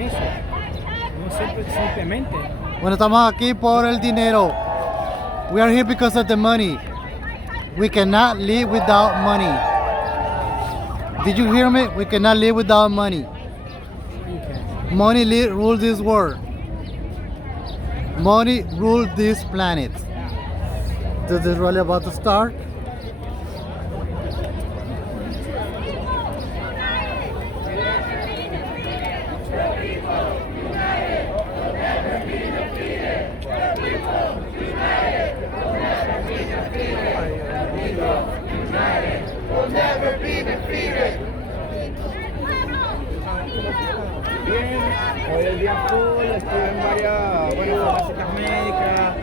en eso. No siempre, simplemente. Bueno, estamos aquí por el dinero. We are here because of the money. We cannot live without money. Did you hear me? We cannot live without money. Money rules this world. Money rules this planet. Is this really about to start? Bien, hoy el día full, estuve en varias, farmacias médicas,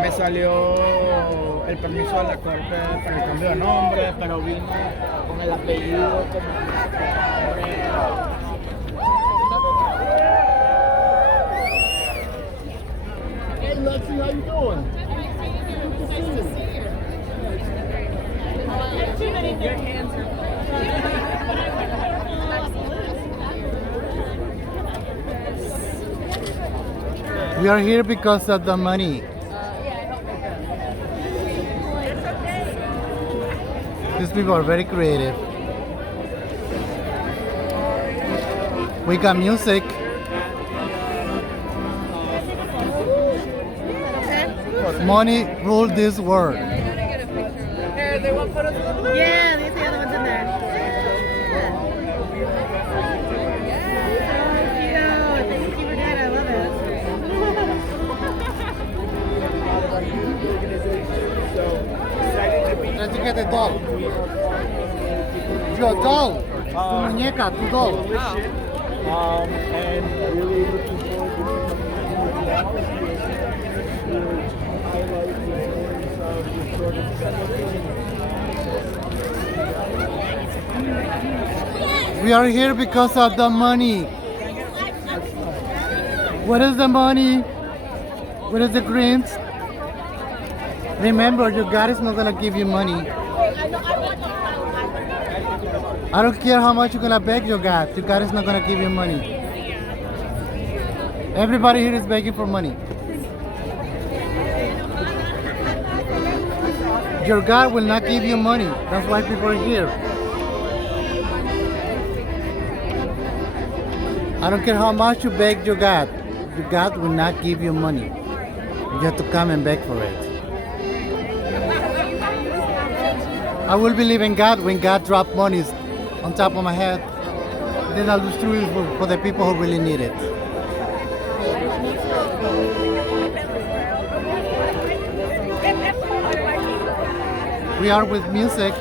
me salió el permiso de la corte para el cambio de nombre, pero vino con el apellido Hey Lexi, how you doing? Your hands are We are here because of the money. These people are very creative. We got music. Money rules this world. Yeah, these are the other ones in there. Let's get a doll. Your doll. Tu muñeca, tu doll. and really looking forward to highlight the importance of the sort of We are here because of the money. What is the money? What is the greens? Remember, your God is not gonna give you money. I don't care how much you're gonna beg your God. Your God is not gonna give you money. Everybody here is begging for money. Your God will not give you money. That's why people are here. I don't care how much you beg your God will not give you money. You have to come and beg for it. I will believe in God when God drop monies on top of my head. Then I'll distribute it for the people who really need it. We are with music.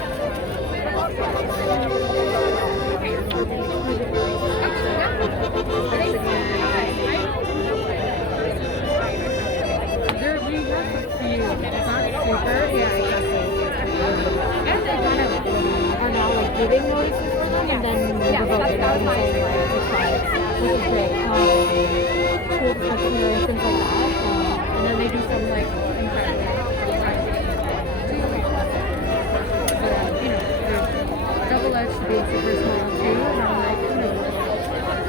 Giving notices for them and then revoking them and saying like it's fine, which is great. School discussion and things like that. And then they do some like incredible double-edged to being super small too. And I'm like,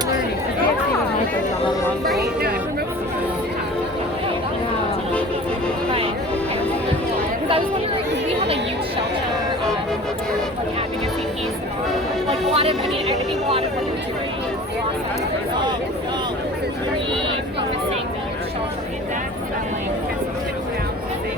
learning. I can't see what my first job on long break. Because I was wondering, because we have a youth shelter like advocacy piece. Like a lot of, I think a lot of what we're doing is refocusing the shelter index and like figuring out what they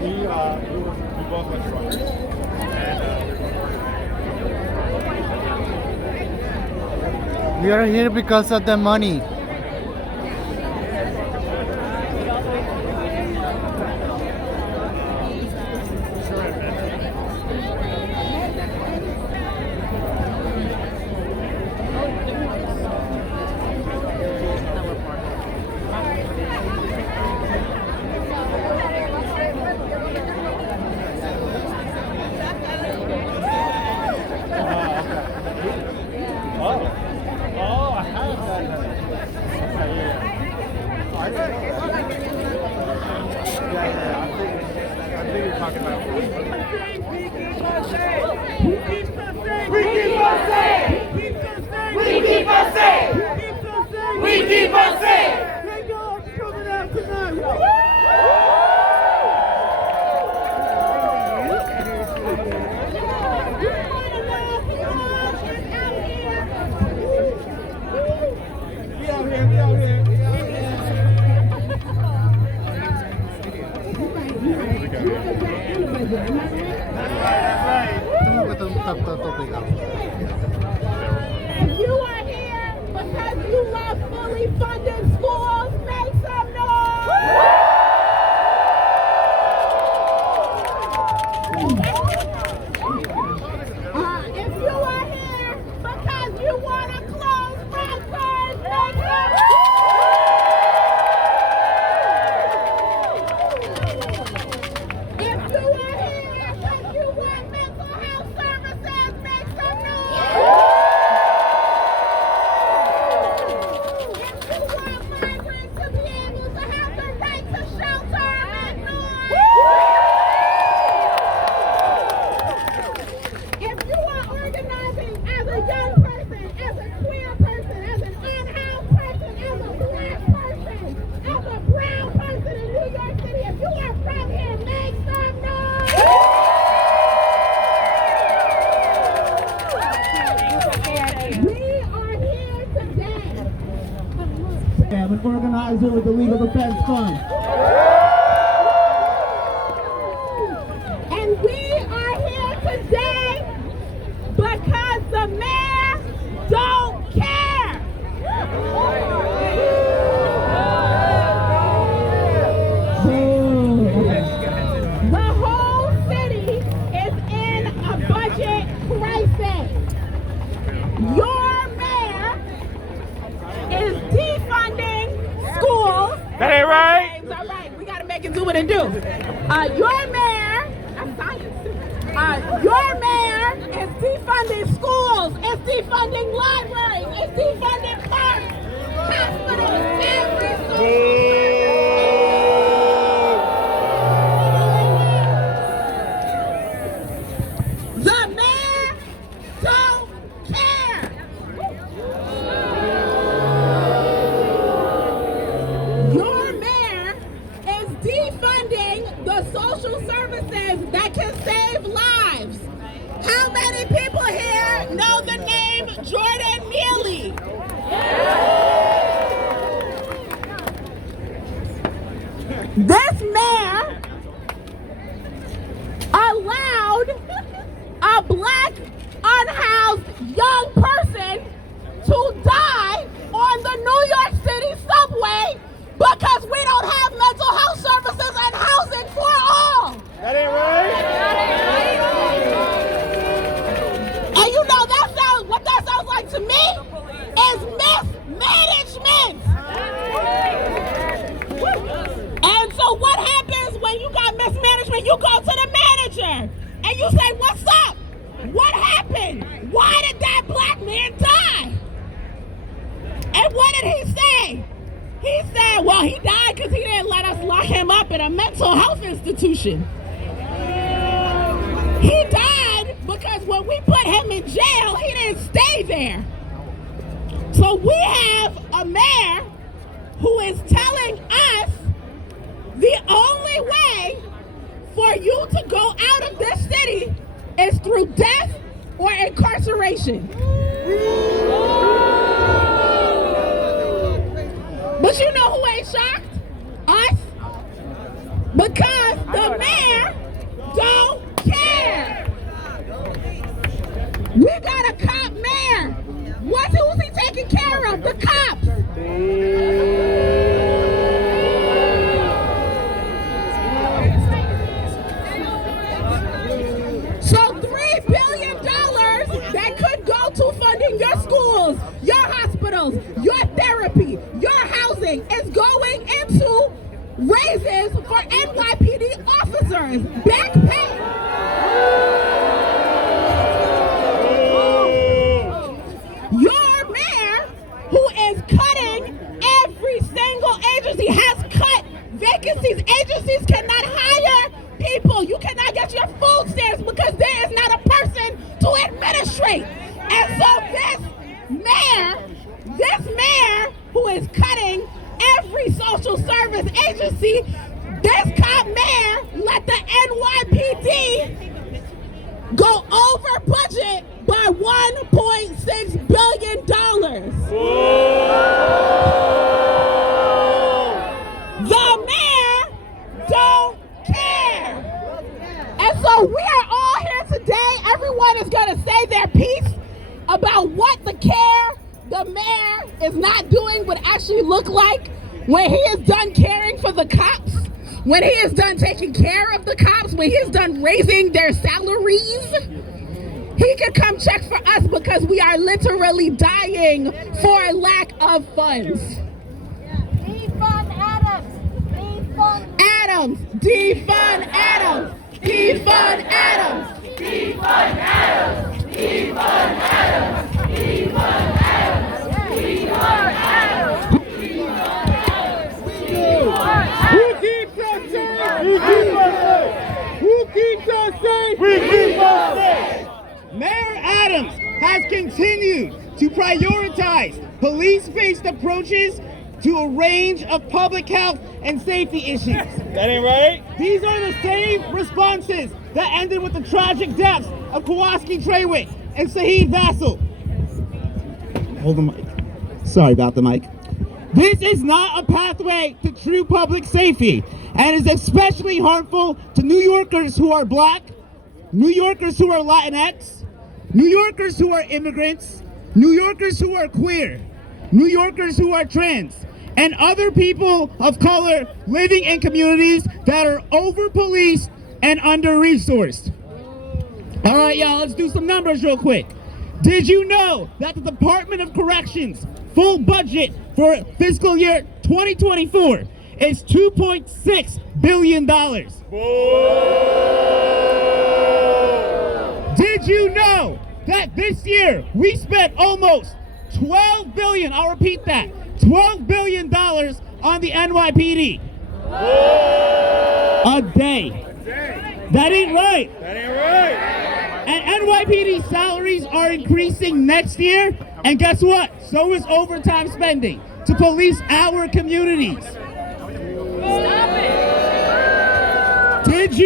we both went to Rutgers. We are here because of the money. talking about. We keep us safe. We keep us safe. We keep us safe. Thank y'all for coming out tonight. If you are here because you love fully funded schools, make some noise! If you are here because you want to close Bradford, make some If you are here because you want mental health services, make some noise! If you want migrants to be able to have the right to shelter, make noise! If you are organizing as a young person, as a queer person, as an unhoused person, as a black person, as a brown person in New York City, if you are from here, make some noise! We are here today. I'm an organizer with the Legal Defense Fund. And we are here today because the mayor don't care. The whole city is in a budget crisis. Your mayor is defunding schools. That ain't right. It's all right. We gotta make it do what it do. Your mayor, I'm science. Your mayor is defunding schools. It's defunding libraries. It's defunding parks, hospitals, every The mayor don't care. Your mayor is defunding the social services that can save lives. How many people here know the name Jordan Neely? This mayor allowed a black unhoused young person to die on the New York City subway because we don't have mental health services and housing for all. That ain't right. And you know what that sounds like to me is mismanagement. And so what happens when you got mismanagement? You go to the manager and you say, what's up? What happened? Why did that black man die? And what did he say? He said, well, he died because he didn't let us lock him up in a mental health institution. He died because when we put him in jail, he didn't stay there. So we have a mayor who is telling us the only way for you to go out of this city is through death or incarceration. But you know who ain't shocked? Us. Because the mayor don't care. We got a cop mayor. Who's he taking care of? The cops. So $3 billion that could go to funding your schools, your hospitals, your therapy, your housing is going into raises for NYPD officers, back pay. Your mayor, who is cutting every single agency, has cut vacancies. Agencies cannot hire people. You cannot your food stamps because there is not a person to administrate. And so this mayor who is cutting every social service agency, this cop mayor let the NYPD go over budget by $1.6 billion. The mayor don't care. And so we are all here today. Everyone is going to say their piece about what the mayor is not doing would actually look like when he is done caring for the cops, when he is done taking care of the cops, when he is done raising their salaries. He can come check for us because we are literally dying for lack of funds. Defund Adams! Defund Adams! Defund Adams! Defund Adams! Defund Adams! Defund Adams! Defund Adams! Defund Adams! Who keeps us safe? We keep us safe. Who keeps us safe? We keep us safe. Mayor Adams has continued to prioritize police-based approaches to a range of public health and safety issues. That ain't right. These are the same responses that ended with the tragic deaths of Kowalski Traywick and Saheed Vassell. Hold the mic. Sorry about the mic. This is not a pathway to true public safety and is especially harmful to New Yorkers who are Black, New Yorkers who are Latinx, New Yorkers who are immigrants, New Yorkers who are queer, New Yorkers who are trans, and other people of color living in communities that are over-policed and under-resourced. All right, y'all, let's do some numbers real quick. Did you know that the Department of Corrections full budget for fiscal year 2024 is $2.6 billion? Did you know that this year we spent almost $12 billion, I'll repeat that, $12 billion on the NYPD? A day. That ain't right. That ain't right. And NYPD salaries are increasing next year, and guess what? So is overtime spending to police our communities. Stop it. Did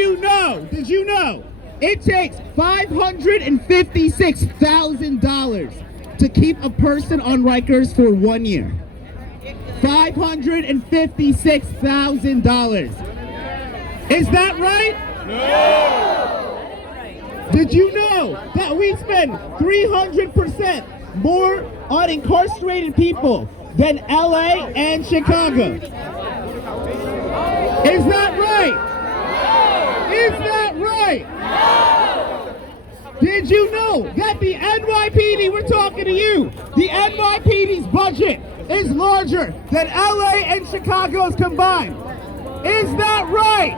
you know it takes $556,000 to keep a person on Rikers for 1 year? $556,000. Is that right? No! Did you know that we spend 300% more on incarcerated people than LA and Chicago? Is that right? Is that right? Did you know that the NYPD, we're talking to you, the NYPD's budget is larger than LA and Chicago's combined? Is that right?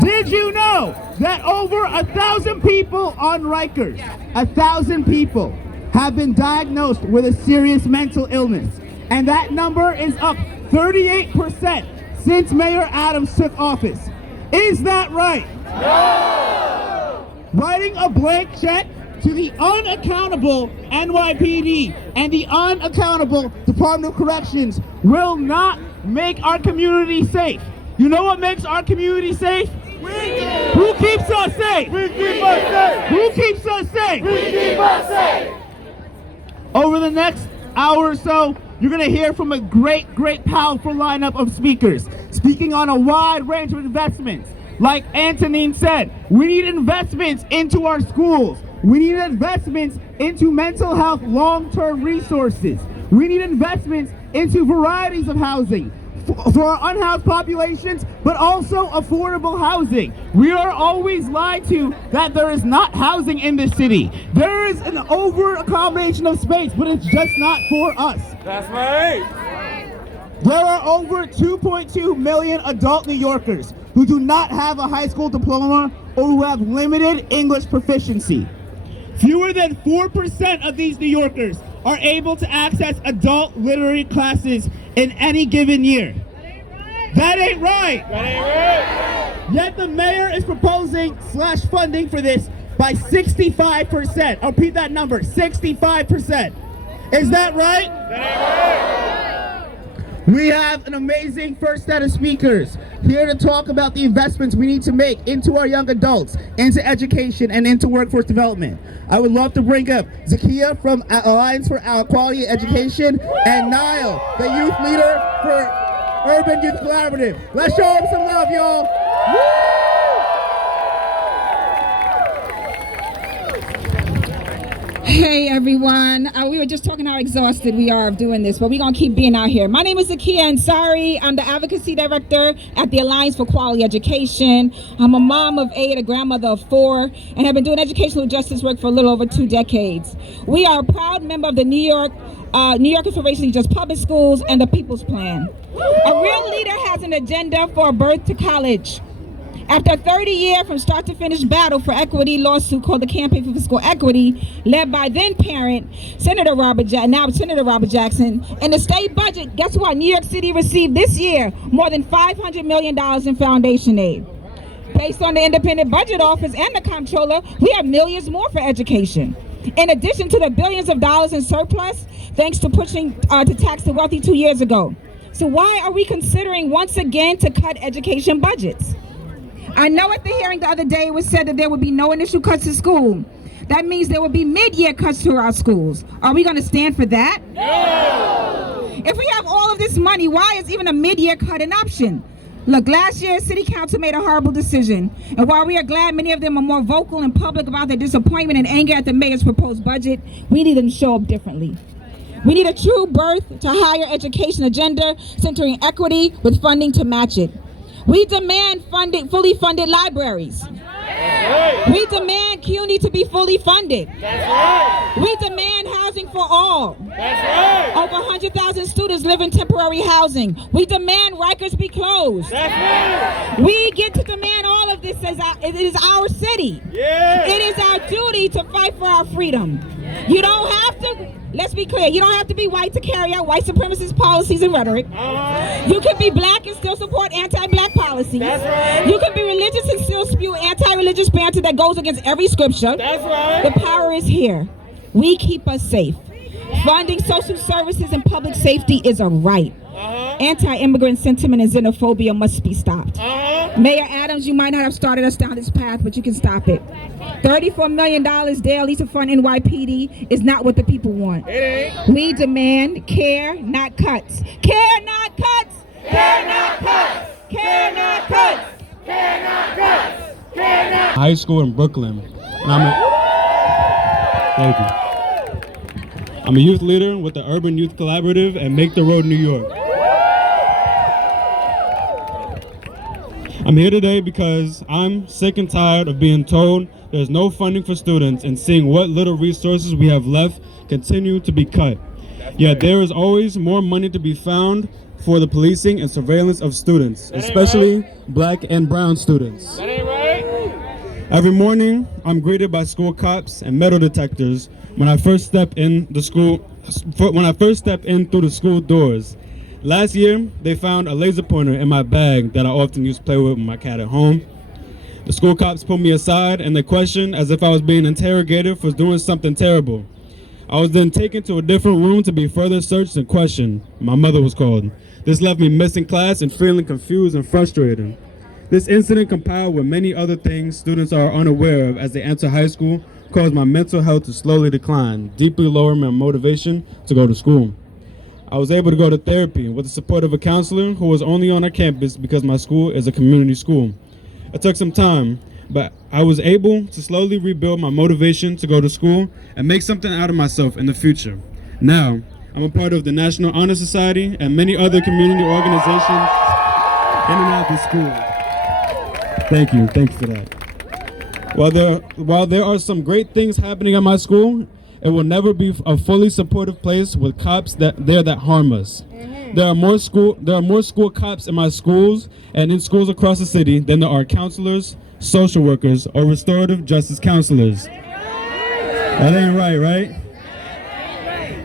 Did you know that over 1,000 people on Rikers, 1,000 people have been diagnosed with a serious mental illness? And that number is up 38% since Mayor Adams took office. Is that right? No! Writing a blank check to the unaccountable NYPD and the unaccountable Department of Corrections will not make our community safe. You know what makes our community safe? We do. Who keeps us safe? We keep us safe. Who keeps us safe? We keep us safe. Over the next hour or so, you're going to hear from a great, powerful lineup of speakers speaking on a wide range of investments. Like Antonine said, we need investments into our schools. We need investments into mental health long-term resources. We need investments into varieties of housing for our unhoused populations, but also affordable housing. We are always lied to that there is not housing in this city. There is an over-accommodation of space, but it's just not for us. That's right. There are over 2.2 million adult New Yorkers who do not have a high school diploma or who have limited English proficiency. Fewer than 4% of these New Yorkers are able to access adult literary classes in any given year. That ain't right. Yet the mayor is proposing slash funding for this by 65%. I'll repeat that number, 65%. Is that right? We have an amazing first set of speakers here to talk about the investments we need to make into our young adults, into education, and into workforce development. I would love to bring up Zakia from Alliance for Quality Education and Niall, the youth leader for Urban Youth Collaborative. Let's show them some love, y'all. Hey everyone, we were just talking how exhausted we are of doing this, but we're gonna keep being out here. My name is Zakia Ansari. I'm the Advocacy Director at the Alliance for Quality Education. I'm a mom of 8, a grandmother of 4, and have been doing educational justice work for a little over 2 decades. We are a proud member of the New Yorkers for Racially Just Public Schools and the People's Plan. A real leader has an agenda for a birth to college. After a 30-year from start to finish battle for equity lawsuit called the Campaign for Fiscal Equity, led by then parent Senator Robert Jackson, in the state budget, guess what? New York City received this year more than $500 million in foundation aid. Based on the Independent Budget Office and the Comptroller, we have millions more for education. In addition to the billions of dollars in surplus, thanks to pushing to tax the wealthy 2 years ago. So why are we considering once again to cut education budgets? I know at the hearing the other day it was said that there would be no initial cuts to school. That means there will be mid-year cuts to our schools. Are we going to stand for that? No! If we have all of this money, why is even a mid-year cut an option? Look, last year, City Council made a horrible decision. And while we are glad many of them are more vocal and public about their disappointment and anger at the mayor's proposed budget, we need them to show up differently. We need a true birth to higher education agenda centering equity with funding to match it. We demand fully funded libraries. Right. We demand CUNY to be fully funded. That's right. We demand housing for all. That's right. Over 100,000 students live in temporary housing. We demand Rikers be closed. That's right. We get to demand all of this as it is our city. Yeah. It is our duty to fight for our freedom. You don't have to, let's be clear, you don't have to be white to carry out white supremacist policies and rhetoric. You can be black and still support anti-black policies. That's right. You can be religious and still spew anti-religious banter that goes against every scripture. That's right. The power is here. We keep us safe. Funding social services and public safety is a right. Anti-immigrant sentiment and xenophobia must be stopped. Mayor Adams, you might not have started us down this path, but you can stop it. $34 million daily to fund NYPD is not what the people want. We demand care, not cuts. Care, not cuts. Care, not cuts. Care, not cuts. Care, not cuts. Care, not high school in Brooklyn. And thank you. I'm a youth leader with the Urban Youth Collaborative and Make the Road New York. I'm here today because I'm sick and tired of being told there's no funding for students and seeing what little resources we have left continue to be cut. Yet there is always more money to be found for the policing and surveillance of students, especially black and brown students. That ain't right. Every morning, I'm greeted by school cops and metal detectors when I first step in through the school doors. Last year, they found a laser pointer in my bag that I often used to play with my cat at home. The school cops pulled me aside and they questioned as if I was being interrogated for doing something terrible. I was then taken to a different room to be further searched and questioned. My mother was called. This left me missing class and feeling confused and frustrated. This incident, compiled with many other things students are unaware of as they enter high school, caused my mental health to slowly decline, deeply lowering my motivation to go to school. I was able to go to therapy with the support of a counselor who was only on our campus because my school is a community school. It took some time, but I was able to slowly rebuild my motivation to go to school and make something out of myself in the future. Now, I'm a part of the National Honor Society and many other community organizations in and out of the school. Thank you for that. While there are some great things happening at my school, it will never be a fully supportive place with cops that harm us. There are more school cops in my schools and in schools across the city than there are counselors, social workers, or restorative justice counselors. That ain't right, right?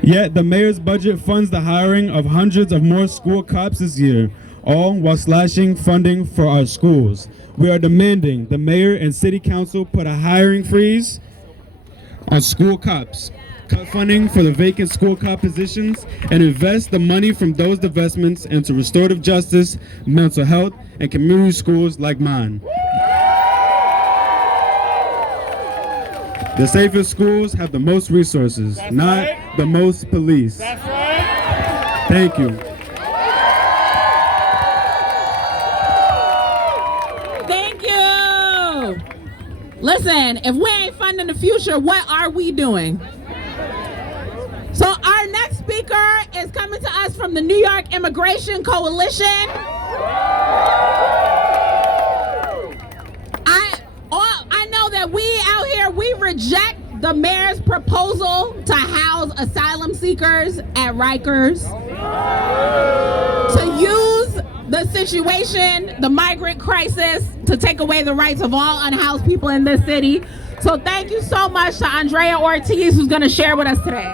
Yet the mayor's budget funds the hiring of hundreds of more school cops this year, all while slashing funding for our schools. We are demanding the mayor and city council put a hiring freeze on school cops, cut funding for the vacant school cop positions, and invest the money from those divestments into restorative justice, mental health, and community schools like mine. The safest schools have the most resources, not the most police. That's right. Thank you. Thank you. Listen, if we ain't funding the future, what are we doing? So our next speaker is coming to us from the New York Immigration Coalition. I know that we out here, we reject the mayor's proposal to house asylum seekers at Rikers, to use the situation, the migrant crisis, to take away the rights of all unhoused people in this city. So thank you so much to Andrea Ortiz, who's going to share with us today.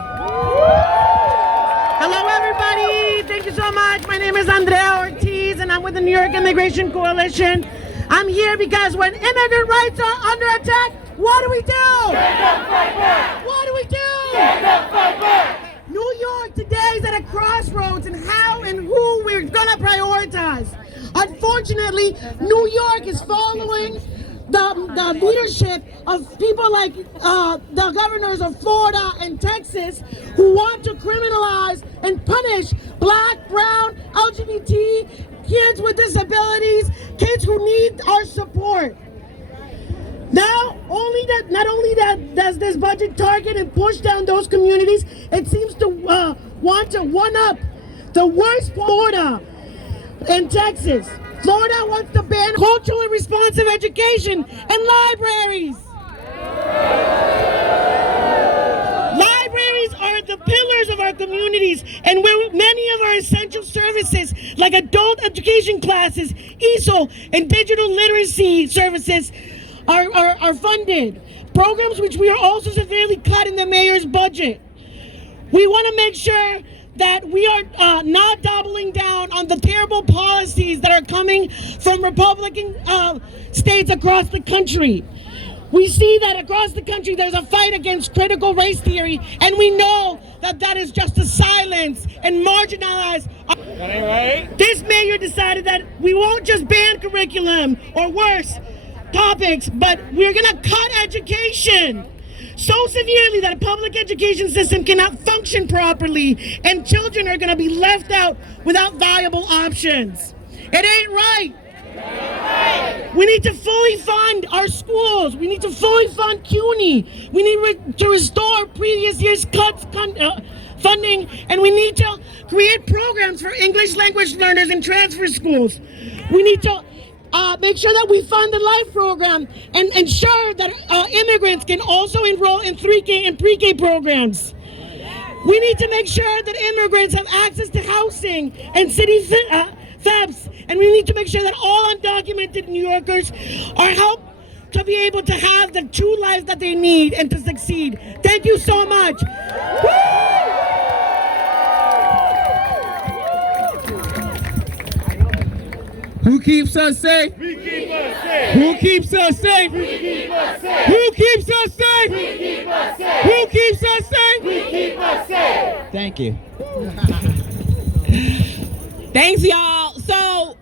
Hello, everybody. Thank you so much. My name is Andrea Ortiz, and I'm with the New York Immigration Coalition. I'm here because when immigrant rights are under attack, what do we do? Stand up, fight back. What do we do? Stand up, fight back. New York today is at a crossroads in how and who we're going to prioritize. Unfortunately, New York is following the leadership of people like the governors of Florida and Texas, who want to criminalize and punish Black, brown, LGBT, kids with disabilities, kids who need our support. Now, not only that does this budget target and push down those communities, it seems to want to one-up the worst Florida and Texas. Florida wants to ban culturally responsive education and libraries. Libraries are the pillars of our communities, and where many of our essential services like adult education classes, ESOL, and digital literacy services are funded. Programs which we are also severely cut in the mayor's budget. We want to make sure that we are not doubling down on the terrible policies that are coming from Republican states across the country. We see that across the country there's a fight against critical race theory, and we know that that is just to silence and marginalize. This mayor decided that we won't just ban curriculum or worse, topics, but we're gonna cut education so severely that a public education system cannot function properly, and children are gonna be left out without viable options. It ain't right. We need to fully fund our schools. We need to fully fund CUNY. We need to restore previous year's cuts funding, and we need to create programs for English language learners in transfer schools. We need to make sure that we fund the LIFE program and ensure that immigrants can also enroll in 3K and pre-K programs. We need to make sure that immigrants have access to housing and city FEBs, and we need to make sure that all undocumented New Yorkers are helped to be able to have the true life that they need and to succeed. Thank you so much. Who keeps us safe? We keep us safe. Who keeps us safe? We keep us safe. Who keeps us safe? We keep us safe. Who keeps us safe? We keep us safe. Thank you. Thanks, y'all. So,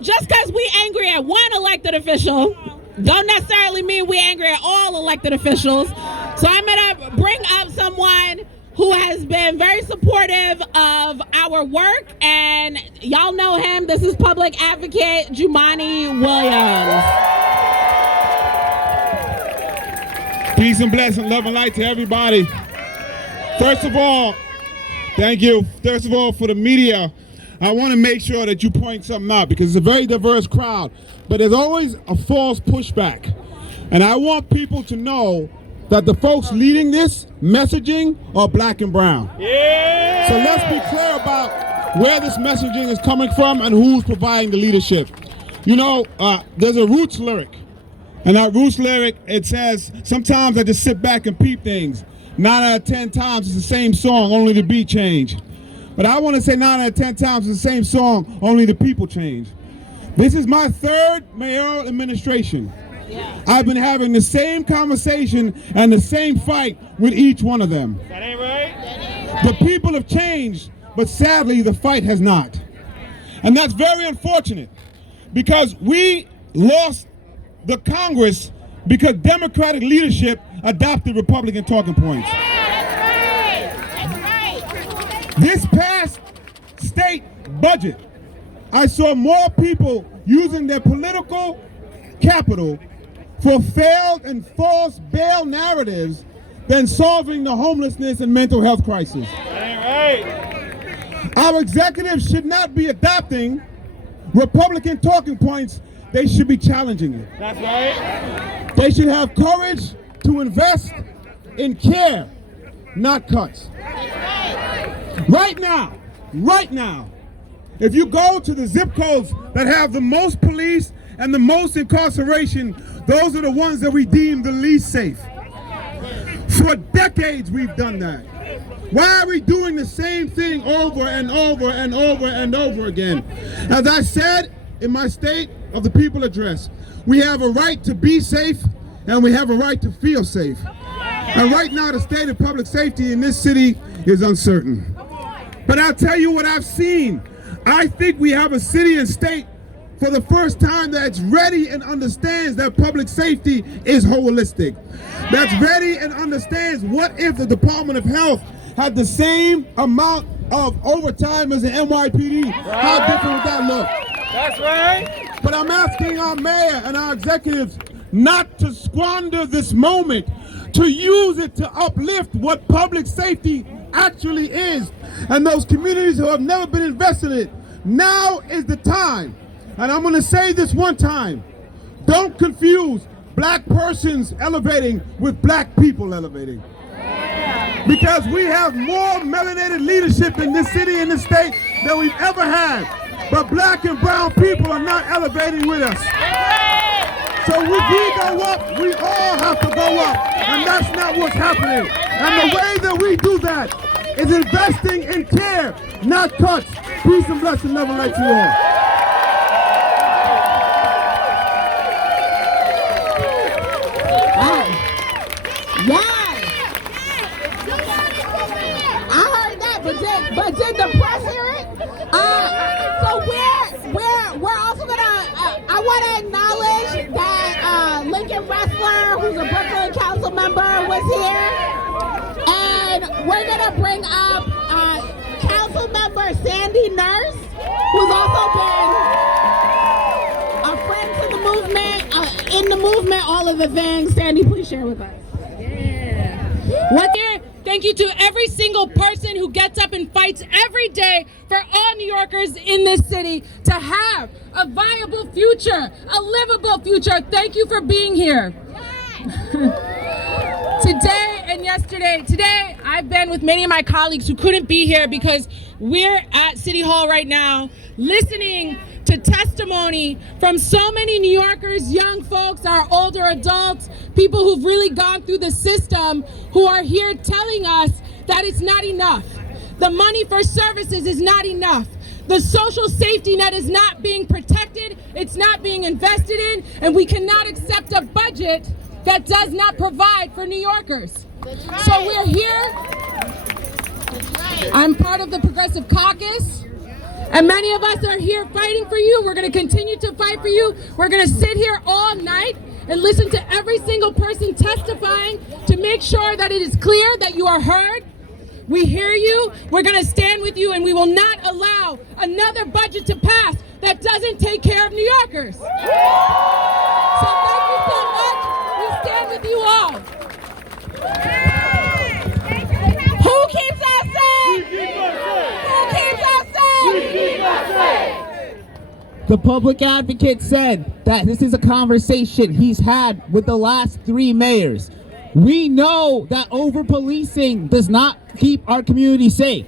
just because we angry at one elected official, don't necessarily mean we angry at all elected officials. So I'm gonna bring up someone who has been very supportive of our work, and y'all know him. This is Public Advocate Jumani Williams. Peace and blessing, love and light to everybody. First of all, thank you. First of all, for the media, I want to make sure that you point something out, because it's a very diverse crowd, but there's always a false pushback. And I want people to know that the folks leading this messaging are Black and brown. Yeah. So let's be clear about where this messaging is coming from and who's providing the leadership. There's a Roots lyric, and that Roots lyric, it says, sometimes I just sit back and peep things. 9 out of 10 times it's the same song, only the beat changed. But I want to say 9 out of 10 times the same song, only the people change. This is my 3rd mayoral administration. I've been having the same conversation and the same fight with each one of them. That ain't right. The people have changed, but sadly the fight has not. And that's very unfortunate because we lost the Congress because Democratic leadership adopted Republican talking points. This past state budget, I saw more people using their political capital for failed and false bail narratives than solving the homelessness and mental health crisis. Our executives should not be adopting Republican talking points, they should be challenging it. That's right. They should have courage to invest in care, not cuts. Right now, if you go to the zip codes that have the most police and the most incarceration, those are the ones that we deem the least safe. For decades we've done that. Why are we doing the same thing over and over and over and over again? As I said in my State of the People address, we have a right to be safe and we have a right to feel safe. And right now the state of public safety in this city is uncertain. But I'll tell you what I've seen. I think we have a city and state for the first time that's ready and understands that public safety is holistic. That's ready and understands what if the Department of Health had the same amount of overtime as the NYPD. How different would that look? That's right. But I'm asking our mayor and our executives not to squander this moment, to use it to uplift what public safety actually is. And those communities who have never been invested in it, now is the time. And I'm gonna say this one time, don't confuse black persons elevating with black people elevating. Because we have more melanated leadership in this city and this state than we've ever had. But black and brown people are not elevating with us. So if we go up, we all have to go up. And that's not what's happening. And the way that we do that is investing in care, not cuts. Peace and blessing, love and light to you all. But did the press hear it? So we're also gonna. I want to acknowledge that Lincoln Wrestler, who's a Brooklyn council member, was here, and we're gonna bring up council member Sandy Nurse, who's also been a friend to the movement, in the movement, all of the things. Sandy, please share with us. What here? Thank you to every single person who gets up and fights every day for all New Yorkers in this city to have a viable future, a livable future. Thank you for being here. Today and yesterday, today I've been with many of my colleagues who couldn't be here because we're at City Hall right now listening to testimony from so many New Yorkers, young folks, our older adults, people who've really gone through the system, who are here telling us that it's not enough. The money for services is not enough. The social safety net is not being protected, it's not being invested in, and we cannot accept a budget that does not provide for New Yorkers. Right. So we're here. Right. I'm part of the Progressive Caucus. And many of us are here fighting for you. We're going to continue to fight for you. We're going to sit here all night and listen to every single person testifying to make sure that it is clear that you are heard. We hear you. We're going to stand with you, and we will not allow another budget to pass that doesn't take care of New Yorkers. So thank you so much. We stand with you all. Who keeps us safe? Who keeps us safe? The public advocate said that this is a conversation he's had with the last 3 mayors. We know that over-policing does not keep our community safe.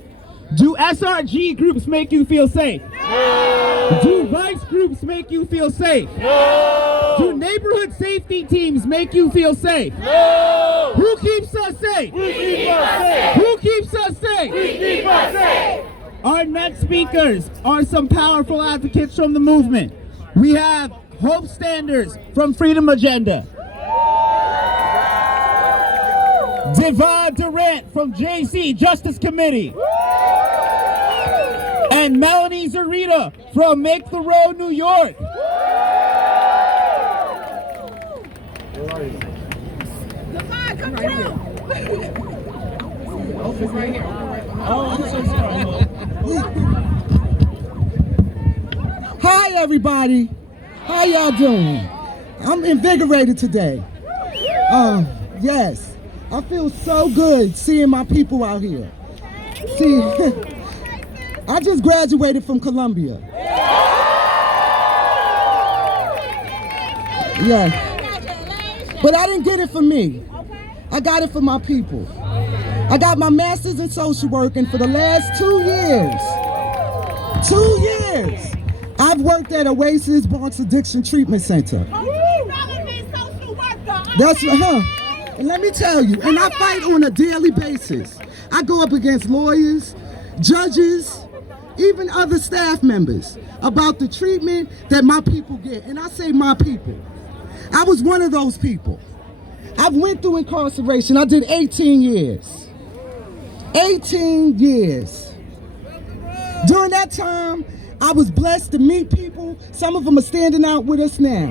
Do SRG groups make you feel safe? No. Do vice groups make you feel safe? No. Do neighborhood safety teams make you feel safe? No. Who keeps us safe? We keep us safe. Who keeps us safe? We keep us safe. Our next speakers are some powerful advocates from the movement. We have Hope Standers from Freedom Agenda, Devon Durant from JC Justice Committee, and Melanie Zarita from Make the Road New York. Come through. Right here. Hi everybody, how y'all doing? I'm invigorated today. Yes, I feel so good seeing my people out here. See, I just graduated from Columbia. Yeah, but I didn't get it for me. I got it for my people. I got my master's in social work, and for the last 2 years, I've worked at Oasis Bronx Addiction Treatment Center. That's and let me tell you, and I fight on a daily basis. I go up against lawyers, judges, even other staff members about the treatment that my people get. And I say my people. I was one of those people. I went through incarceration. I did 18 years. 18 years. During that time, I was blessed to meet people. Some of them are standing out with us now.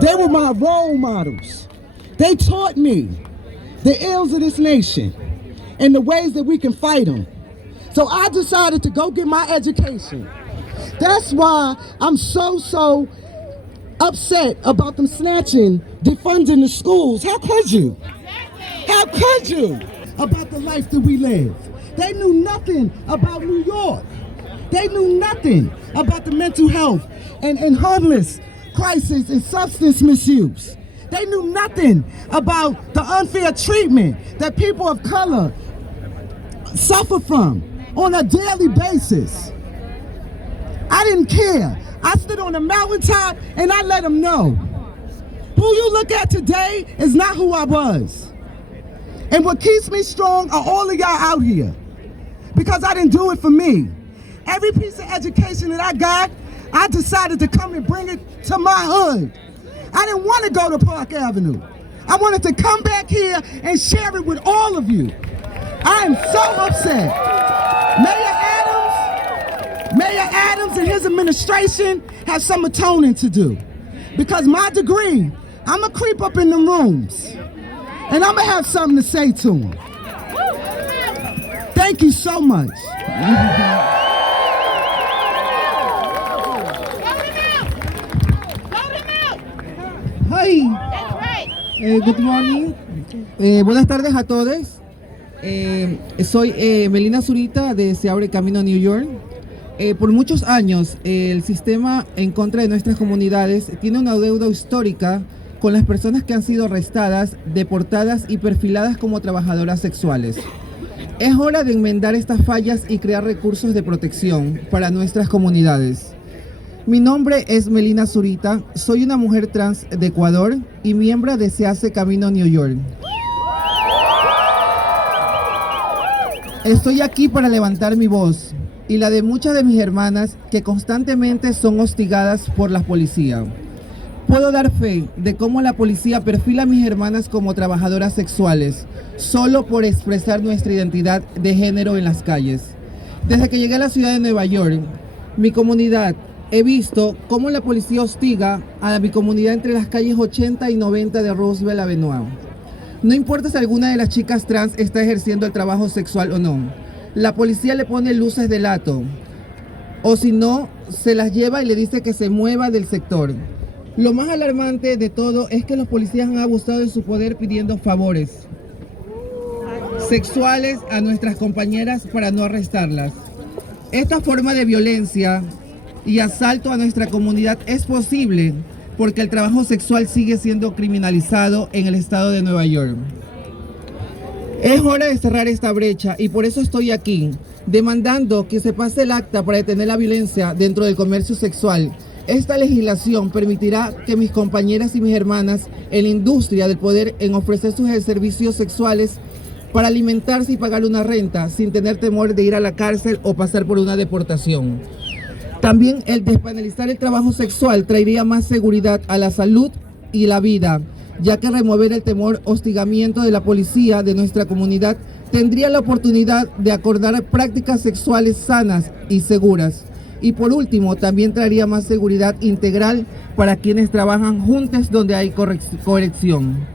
They were my role models. They taught me the ills of this nation and the ways that we can fight them. So I decided to go get my education. That's why I'm so upset about them snatching, defunding the schools. How could you? How could you? About the life that we live. They knew nothing about New York. They knew nothing about the mental health and homeless crisis and substance misuse. They knew nothing about the unfair treatment that people of color suffer from on a daily basis. I didn't care. I stood on a mountaintop and I let them know. Who you look at today is not who I was. And what keeps me strong are all of y'all out here. Because I didn't do it for me. Every piece of education that I got, I decided to come and bring it to my hood. I didn't want to go to Park Avenue. I wanted to come back here and share it with all of you. I am so upset. Mayor Adams and his administration have some atoning to do. Because my degree, I'm going to creep up in the rooms and I'm going to have something to say to them. Thank you so much. Hi. Good morning. Buenas tardes a todos. Soy Melina Zurita de Se Abre Camino New York. Por muchos años, el sistema en contra de nuestras comunidades tiene una deuda histórica con las personas que han sido arrestadas, deportadas y perfiladas como trabajadoras sexuales. Es hora de enmendar estas fallas y crear recursos de protección para nuestras comunidades. Mi nombre es Melina Zurita, soy una mujer trans de Ecuador y miembro de Se Hace Camino New York. Estoy aquí para levantar mi voz y la de muchas de mis hermanas que constantemente son hostigadas por la policía. Puedo dar fe de cómo la policía perfila a mis hermanas como trabajadoras sexuales, solo por expresar nuestra identidad de género en las calles. Desde que llegué a la ciudad de Nueva York, mi comunidad, he visto cómo la policía hostiga a mi comunidad entre las calles 80 y 90 de Roosevelt Avenue. No importa si alguna de las chicas trans está ejerciendo el trabajo sexual o no, la policía le pone luces de lato, o si no, se las lleva y le dice que se mueva del sector. Lo más alarmante de todo es que los policías han abusado de su poder pidiendo favores sexuales a nuestras compañeras para no arrestarlas. Esta forma de violencia y asalto a nuestra comunidad es posible porque el trabajo sexual sigue siendo criminalizado en el estado de Nueva York. Es hora de cerrar esta brecha y por eso estoy aquí, demandando que se pase el acta para detener la violencia dentro del comercio sexual. Esta legislación permitirá que mis compañeras y mis hermanas en la industria del poder en ofrecer sus servicios sexuales para alimentarse y pagar una renta sin tener temor de ir a la cárcel o pasar por una deportación. También el despenalizar el trabajo sexual traería más seguridad a la salud y la vida, ya que remover el temor hostigamiento de la policía de nuestra comunidad tendría la oportunidad de acordar prácticas sexuales sanas y seguras. Y por último, también traería más seguridad integral para quienes trabajan juntos donde hay corrección.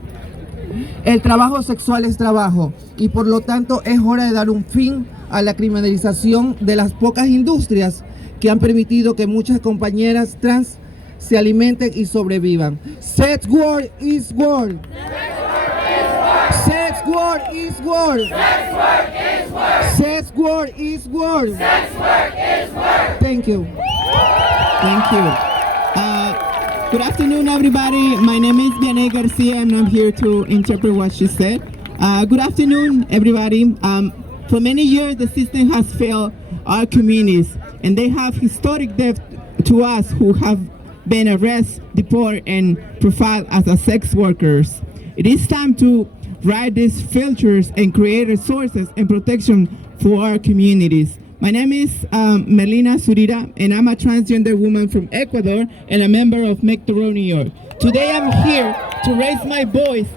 El trabajo sexual es trabajo y por lo tanto es hora de dar un fin a la criminalización de las pocas industrias que han permitido que muchas compañeras trans se alimenten y sobrevivan. Sex work is work. Sex work is work. Sex work is work. Thank you. Thank you. Good afternoon, everybody. My name is Vianney Garcia, and I'm here to interpret what she said. Good afternoon, everybody. For many years, the system has failed our communities, and they have historic death to us who have been arrested, deported, and profiled as a sex workers. It is time to write these filters and create resources and protection for our communities. My name is Melina Surira, and I'm a transgender woman from Ecuador and a member of Make the Road, New York. Today I'm here to raise my voice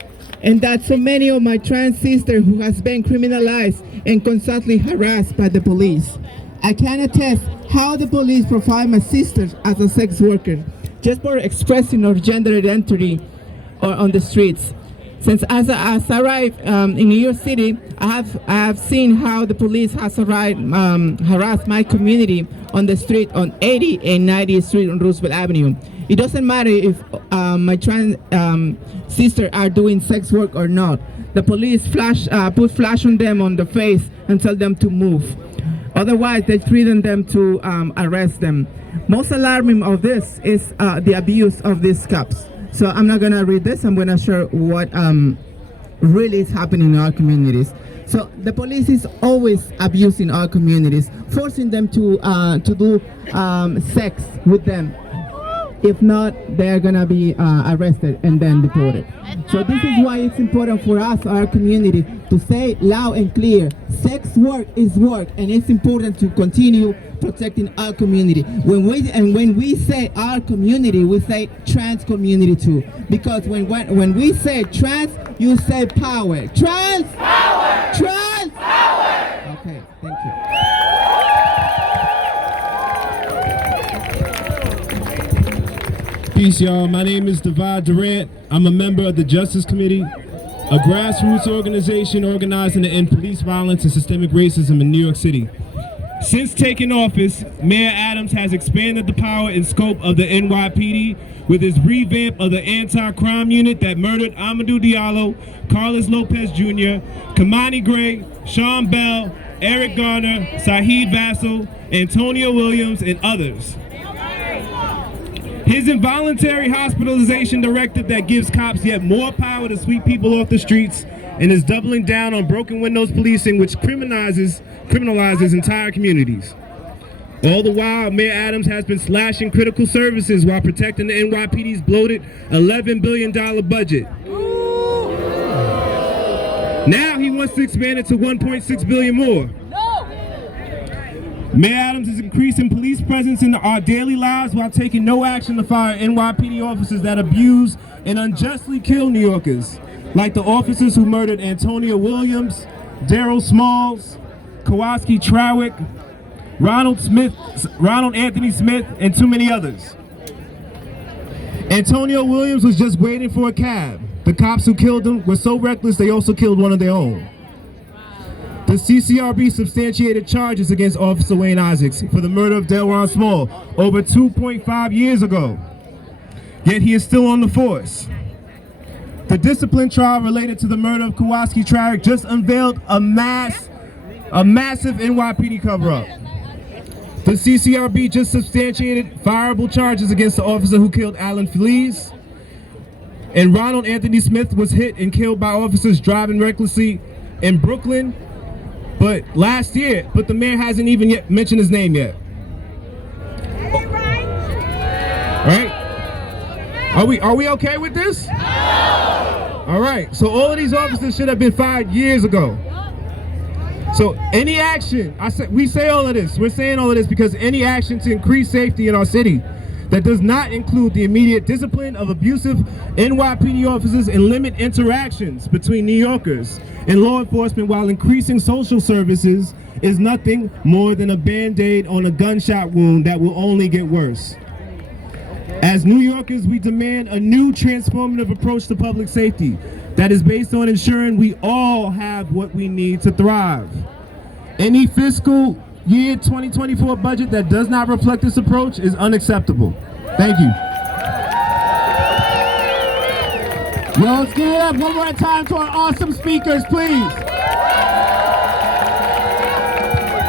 and that so many of my trans sisters who has been criminalized and constantly harassed by the police. I can attest how the police profile my sisters as a sex worker just for expressing our gender identity or on the streets. Since as I arrived in New York City, I have seen how the police has harassed my community on the street on 80 and 90th Street on Roosevelt Avenue. It doesn't matter if my trans sisters are doing sex work or not. The police put flash on them on the face and tell them to move. Otherwise, they threaten them to arrest them. Most alarming of this is the abuse of these cops. So I'm not gonna read this, I'm gonna share what really is happening in our communities. So the police is always abusing our communities, forcing them to do sex with them. If not, they're gonna be arrested and then deported. So this is why it's important for us, our community, to say loud and clear, sex work is work, and it's important to continue protecting our community. When we say our community, we say trans community too. Because when we say trans, you say power. Trans! Power! Trans! Power! Okay, thank you. Peace, y'all. My name is Devad Durant. I'm a member of the Justice Committee, a grassroots organization organizing to end police violence and systemic racism in New York City. Since taking office, Mayor Adams has expanded the power and scope of the NYPD with his revamp of the anti-crime unit that murdered Amadou Diallo, Carlos Lopez Jr., Kamani Gray, Sean Bell, Eric Garner, Saheed Vassell, Antonio Williams, and others. His involuntary hospitalization directive that gives cops yet more power to sweep people off the streets and is doubling down on broken windows policing, which criminalizes entire communities. All the while, Mayor Adams has been slashing critical services while protecting the NYPD's bloated $11 billion budget. Now he wants to expand it to $1.6 billion more. Mayor Adams is increasing police presence in our daily lives while taking no action to fire NYPD officers that abuse and unjustly kill New Yorkers, like the officers who murdered Antonio Williams, Daryl Smalls, Kowalski Trawick, Ronald Anthony Smith, and too many others. Antonio Williams was just waiting for a cab. The cops who killed him were so reckless they also killed one of their own. The CCRB substantiated charges against Officer Wayne Isaacs for the murder of Delron Small over 2.5 years ago. Yet he is still on the force. The discipline trial related to the murder of Kowalski Trawick just unveiled a massive NYPD cover-up. The CCRB just substantiated fireable charges against the officer who killed Alan Feliz. And Ronald Anthony Smith was hit and killed by officers driving recklessly in Brooklyn, but the mayor hasn't even yet mentioned his name yet. Right? Are we okay with this? No! All right, so all of these officers should have been fired years ago. So any action, we say all of this, we're saying all of this because any action to increase safety in our city that does not include the immediate discipline of abusive NYPD officers and limit interactions between New Yorkers and law enforcement while increasing social services is nothing more than a Band-Aid on a gunshot wound that will only get worse. As New Yorkers, we demand a new transformative approach to public safety that is based on ensuring we all have what we need to thrive. Any fiscal year 2024 budget that does not reflect this approach is unacceptable. Thank you. Yo, let's give it up one more time to our awesome speakers, please.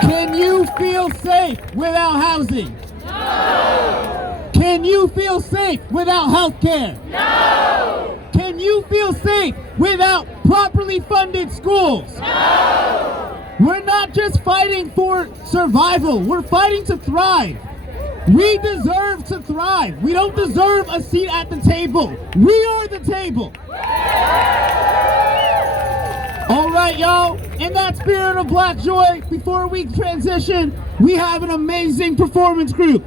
Can you feel safe without housing? No. Can you feel safe without health care? No. Can you feel safe without properly funded schools? No. We're not just fighting for survival, we're fighting to thrive. We deserve to thrive. We don't deserve a seat at the table. We are the table. All right, y'all, in that spirit of Black joy, before we transition, we have an amazing performance group.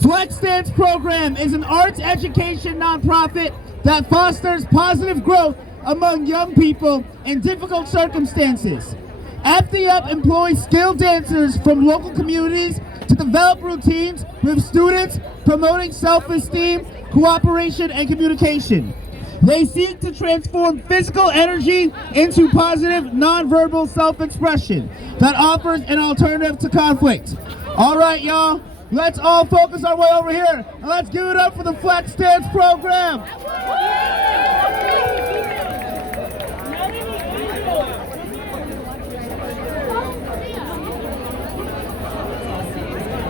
Flex Dance Program is an arts education nonprofit that fosters positive growth among young people in difficult circumstances. FDUP employs skilled dancers from local communities to develop routines with students promoting self-esteem, cooperation, and communication. They seek to transform physical energy into positive, nonverbal self-expression that offers an alternative to conflict. All right, y'all, let's all focus our way over here, and let's give it up for the Flex Dance Program.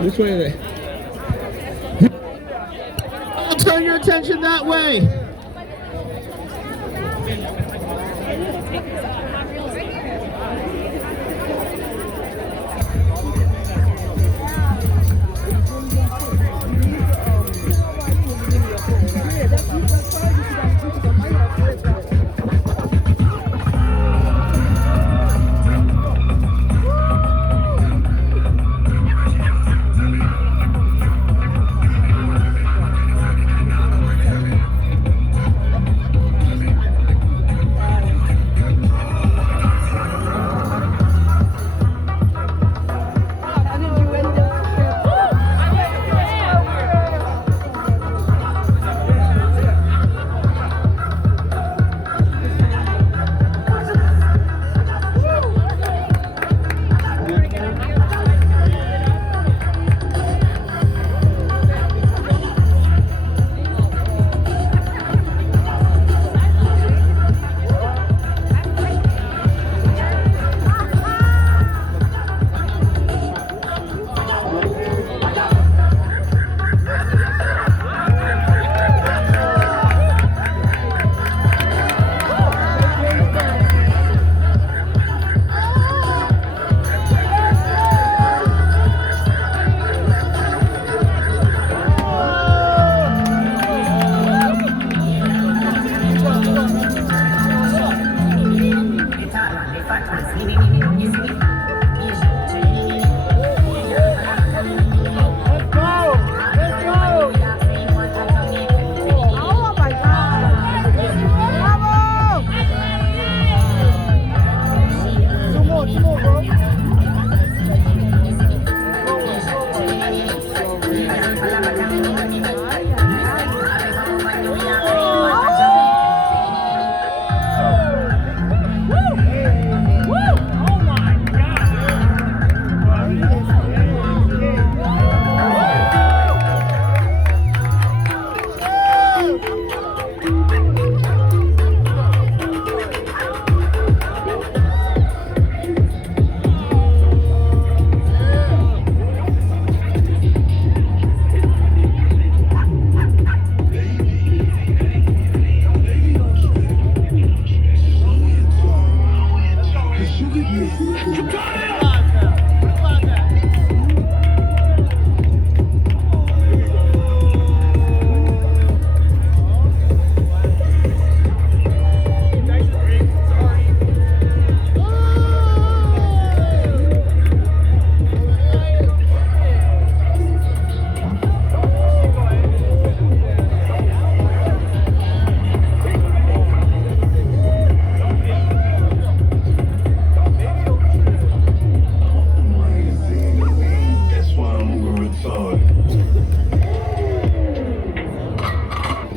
Which way are they? Turn your attention that way.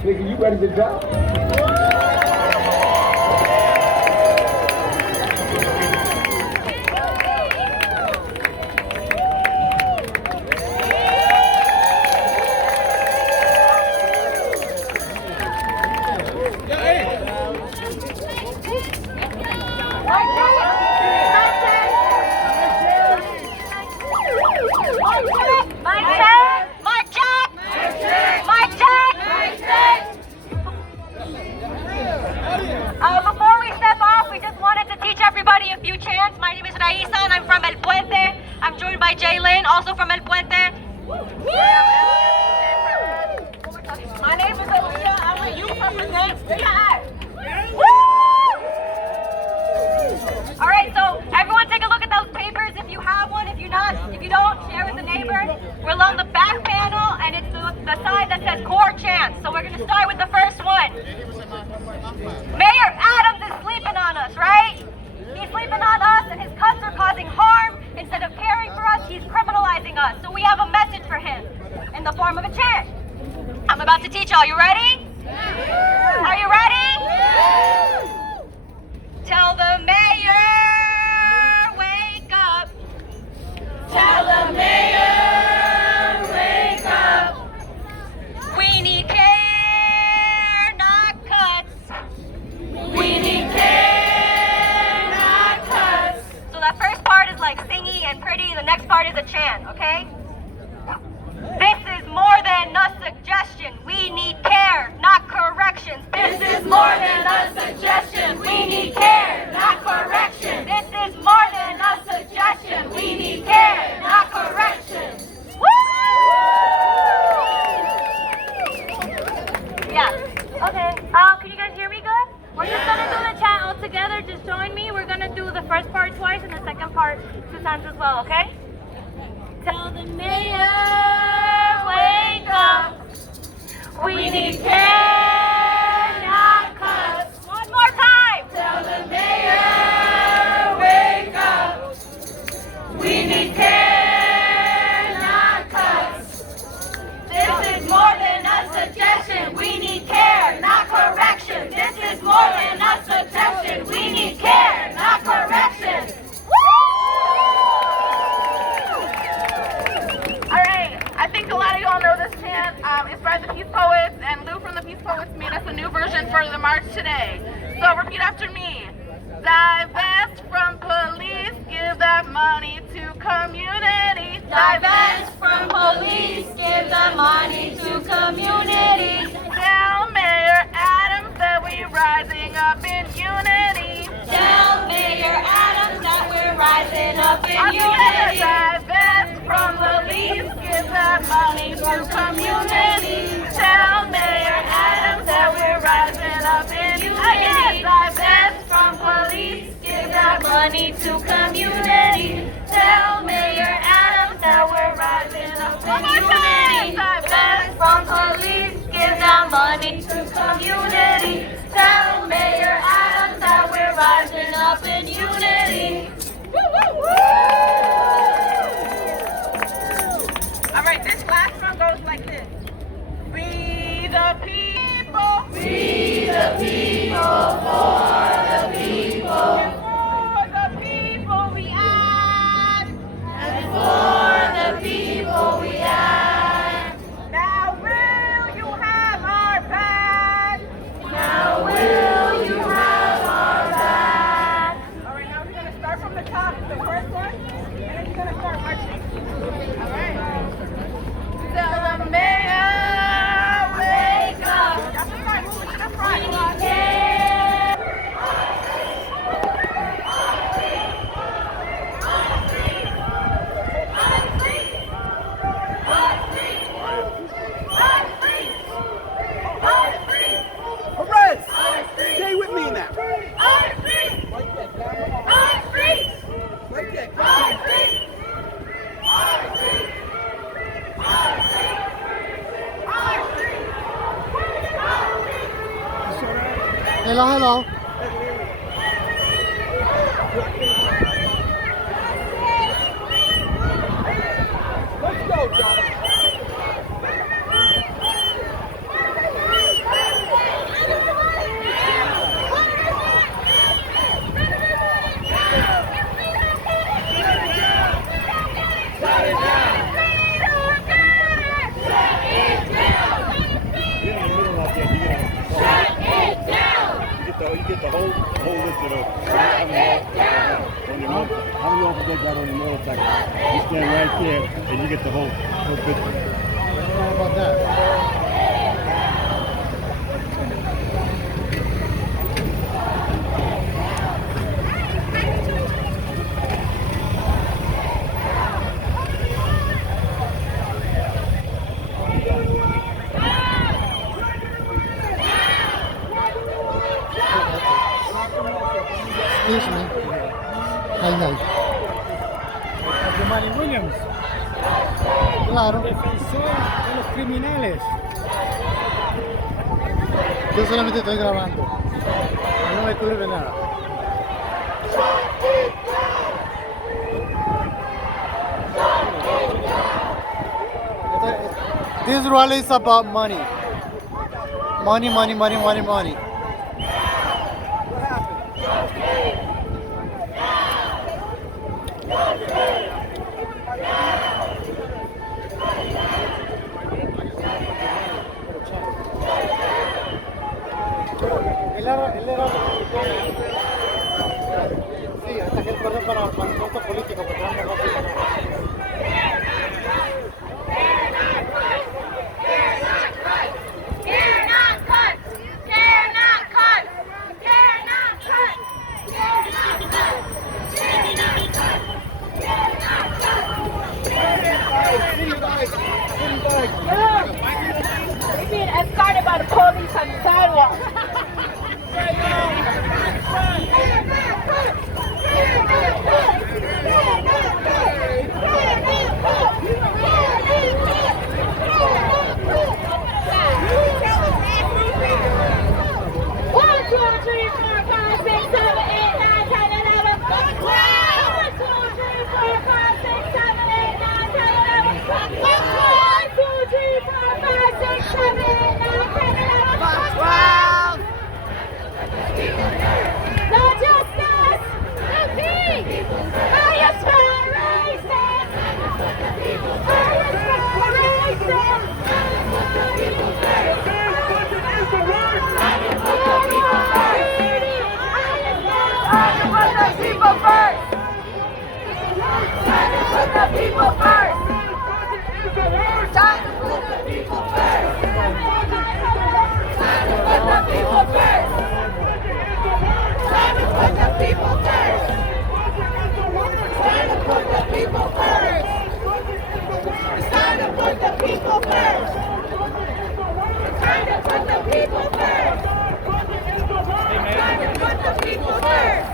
Nigga, you ready to drop? Before we step off, we just wanted to teach everybody a few chants. My name is Raisa and I'm from El Puente. I'm joined by Jaylin, also from El Puente. My name is Olivia. I'm a youth representative. Where you at? All right, so everyone take a look at those papers if you have one. If you don't, share with a neighbor. We're along the back panel, and it's the side that says core chants. So we're gonna start with the first one. Mayor Adams is sleeping on us, right? He's sleeping on us, and his cuts are causing harm. Instead of caring for us, he's criminalizing us. So we have a message for him in the form of a chant. I'm about to teach y'all. You ready? Are you ready? Tell the mayor, wake up. Tell the mayor, wake up. We need care, not cuts. We need care, not cuts. So that first part is like singing and pretty. The next part is a chant, okay? This is more than a suggestion. We need care, not corrections. This is more than a suggestion. We need care, not correction. This is more than a suggestion. We need care, not correction. Woo! Yeah. Okay. Can you guys hear me good? We're just gonna do the chant all together. Just join me. We're gonna do the first part twice and the second part 2 times as well. Okay? Tell the mayor, wake up. We need care, not cuts. One more time. Tell the mayor, wake up. We need care, not cuts. This is more than a suggestion. We need care, not correction. This is more than a suggestion. We need care, not correction. I think a lot of y'all know this chant. It's by the Peace Poets, and Lou from the Peace Poets made us a new version for the march today. So repeat after me. Divest from police, give that money to community. Divest from police, give the money to community. Tell Mayor Adams that we're rising up in unity. Tell Mayor Adams that we're rising up in unity. Divest from police, give that money to community. Tell Mayor Adams that we're rising up in unity. Divest from police, give that money to community. Tell Mayor Adams that we're rising up in unity. Divest from police, give that money to community. Tell Mayor Adams that we're rising up in unity. All right, this last one goes like this. We the people. We the people, for the people. And for the people we act. And for the people we act. Now will you have our back? Now will you have our back? All right, now we're going to start from the top, the first one, and then you're going to start marching. All right. Tell the mayor, wake up. That's the front, move it to the front. We need care. Perez, stay with me now. Hello, hello. Let's go, John. How do you also get that on the middle section? You stand right there and you get the whole picture. How about that? Excuse me. Hi, hi. Manny Williams, Claro. defensor de los criminales. Yo solamente estoy grabando. No me cubre nada. This rally is about money. Money, money, money, money, money. Él era sí, hasta que él corrió para el puesto político, porque era mejor We're being escorted by the police on the sidewalk. People first! Time to put the people first! Time to put the people first! Time to put the people first! Time to put the people first! It's time to put the people first! Time to put the people first! Time to put the people first!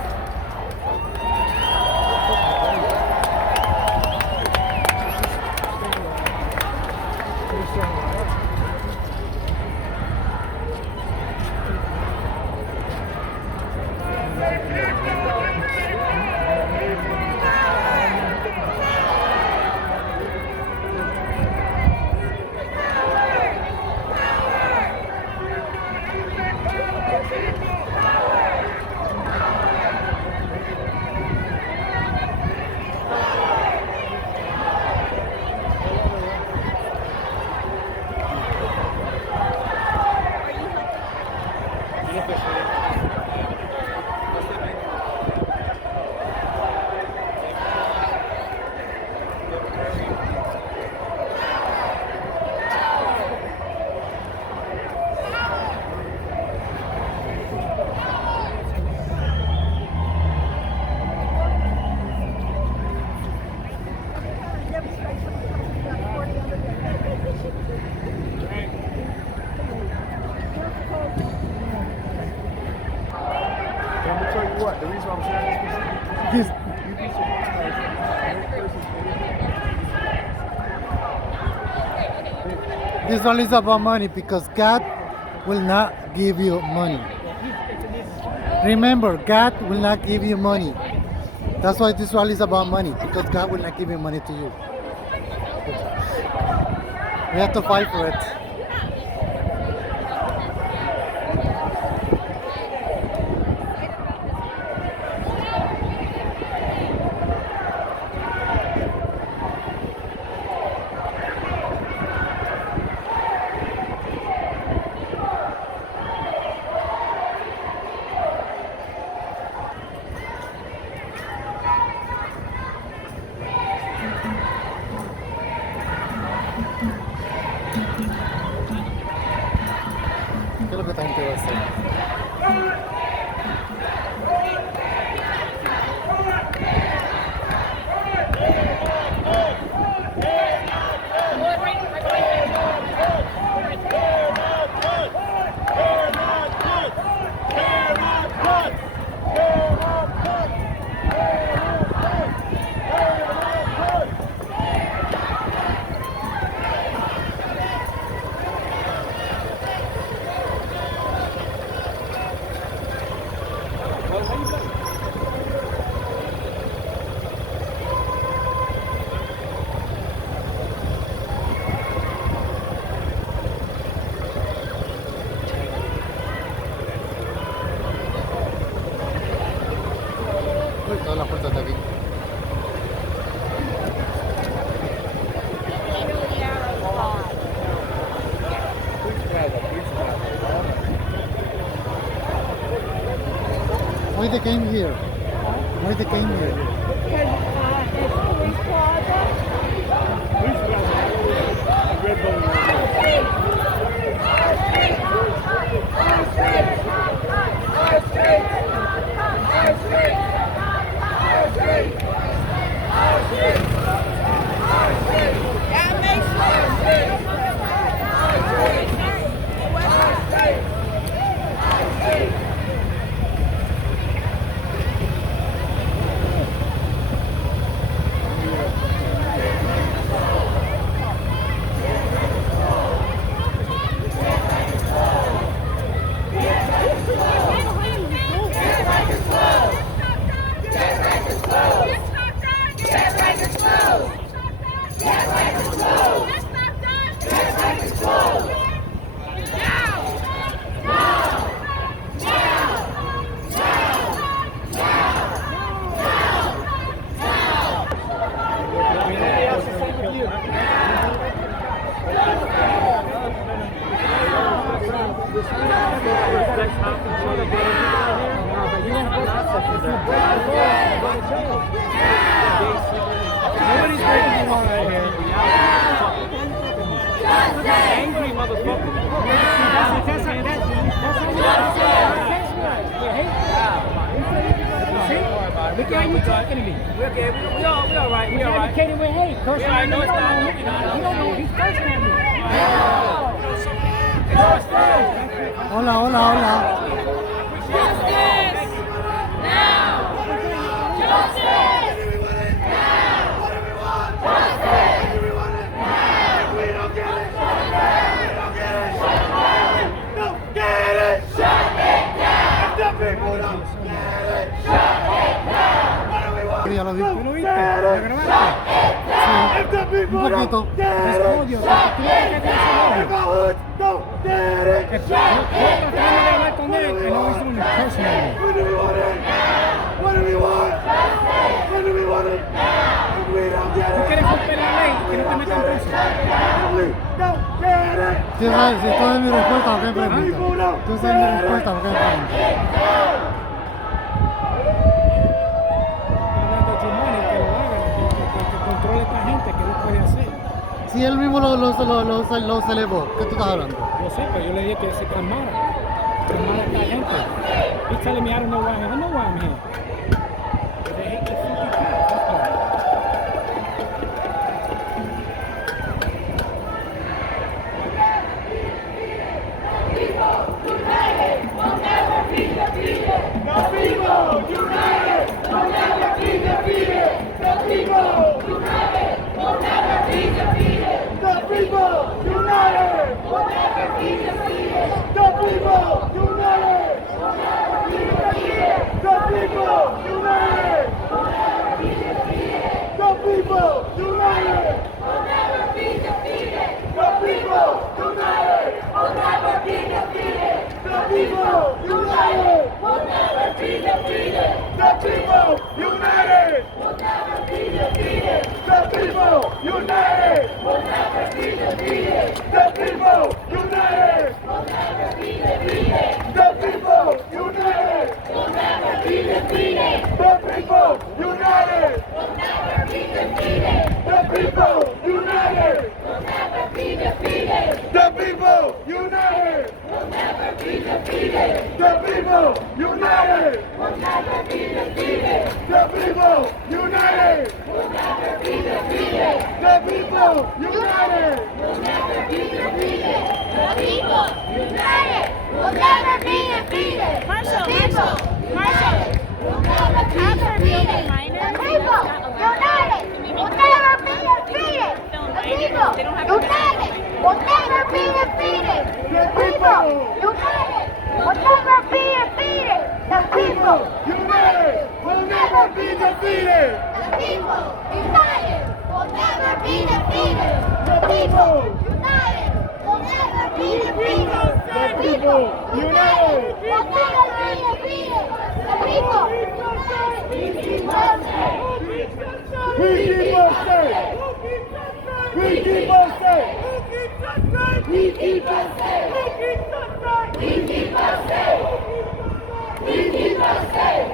What? The reason I'm saying this, you'd be surprised. This rally is about money because God will not give you money. Remember, God will not give you money. That's why this rally is about money, because God will not give you money to you. We have to fight for it. es lo que esta gente va a hacer? Todas las puertas de aquí. Why they came here? Why they came here? Nobody's breaking the law right here. Angry motherfucker. Look at how you talking to me. We're okay. We all right. We all right. Educated with hate. Cursing at me. No, it's not. No, you don't know. He's cursing at me. Hola, hola, hola. Justice! Now! Justice! Now! What do we want? Justice! What do we want? Now! We don't get it! We don't get it! Don't get it! Shut it down! If the people don't get it, shut it down! What do we want? Ya lo vi. Don't get it! Shut it down! If the people don't get it, shut it down! Neighborhoods don't get it! Shut it down! What do we want? When do we want it? What do we want? When do we want it? If we don't get it, we don't get it! Si esto es mi respuesta, ¿por qué me preguntas? Tú sabes mi respuesta, ¿por qué me preguntas? Controle esta gente que no puede hacer. Si él mismo lo celebró, ¿qué tú estás hablando? Yo sé, pero yo le dije que se calmara a esta gente. He's telling me I don't know why I'm here. I know why I'm here. But they hate the fucking cops. That's why. The people united will never be defeated. The people united will never be defeated. The people united will never be defeated. The people united will never be defeated. The people The people united will never be defeated. The people united will never be defeated. The people united will never be defeated. The people united will never be defeated. Marshall, will never be defeated. The people united will never be defeated. The people united will never be defeated. The people united will never be defeated. The people united will never be defeated. The people united will never be defeated. The people united will never be defeated. The people united will never be defeated. The people united. We keep us safe. We keep us safe. We keep us safe. We keep us safe. We keep us safe. We keep us safe.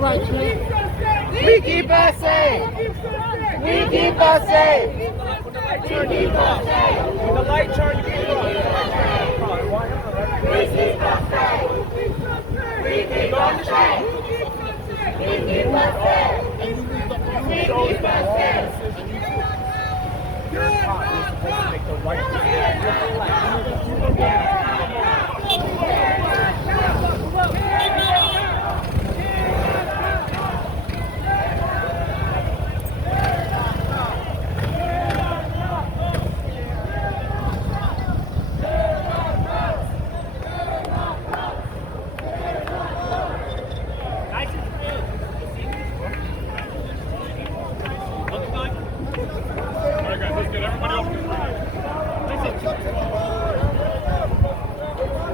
We keep us safe. We keep us safe. We keep us safe. With the light turn, you keep us safe. We keep us safe. We keep us safe. We keep us safe. We keep us safe. You're supposed to make the right decision.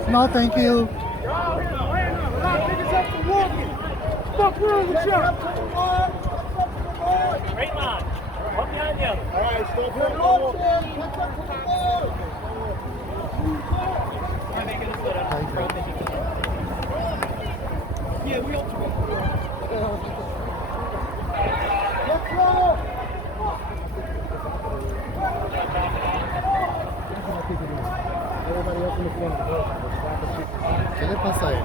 No, thank you. Stop wrong with you. Straight line. One behind the other. All right, stop Yeah, we all let's go. Everybody else in the front. ¿Qué le pasa a él?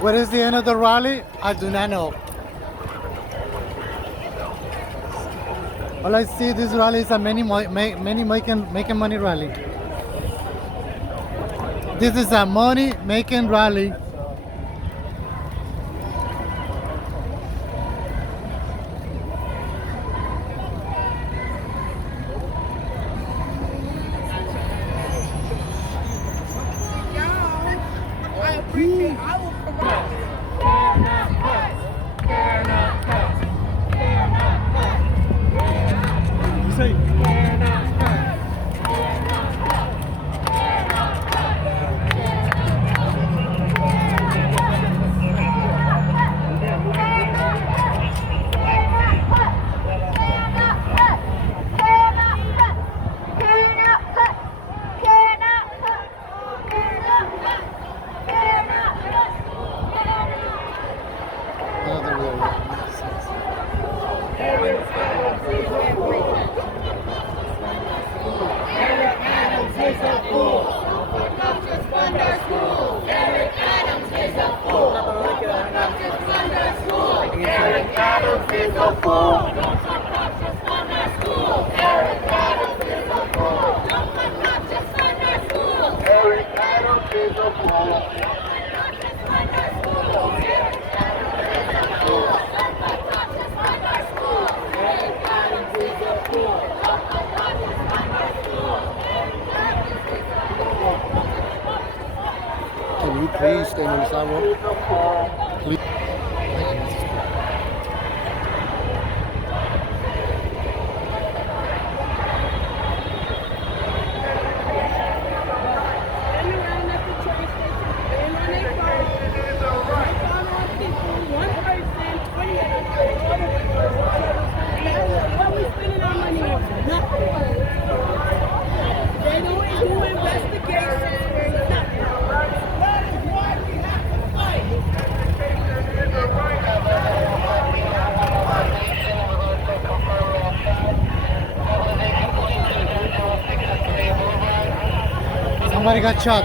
What is the end of the rally? I do not know. All I see this rally is a many making money rally. This is a money making rally. Can you please stand on the sidewalk? Please. Somebody got shot.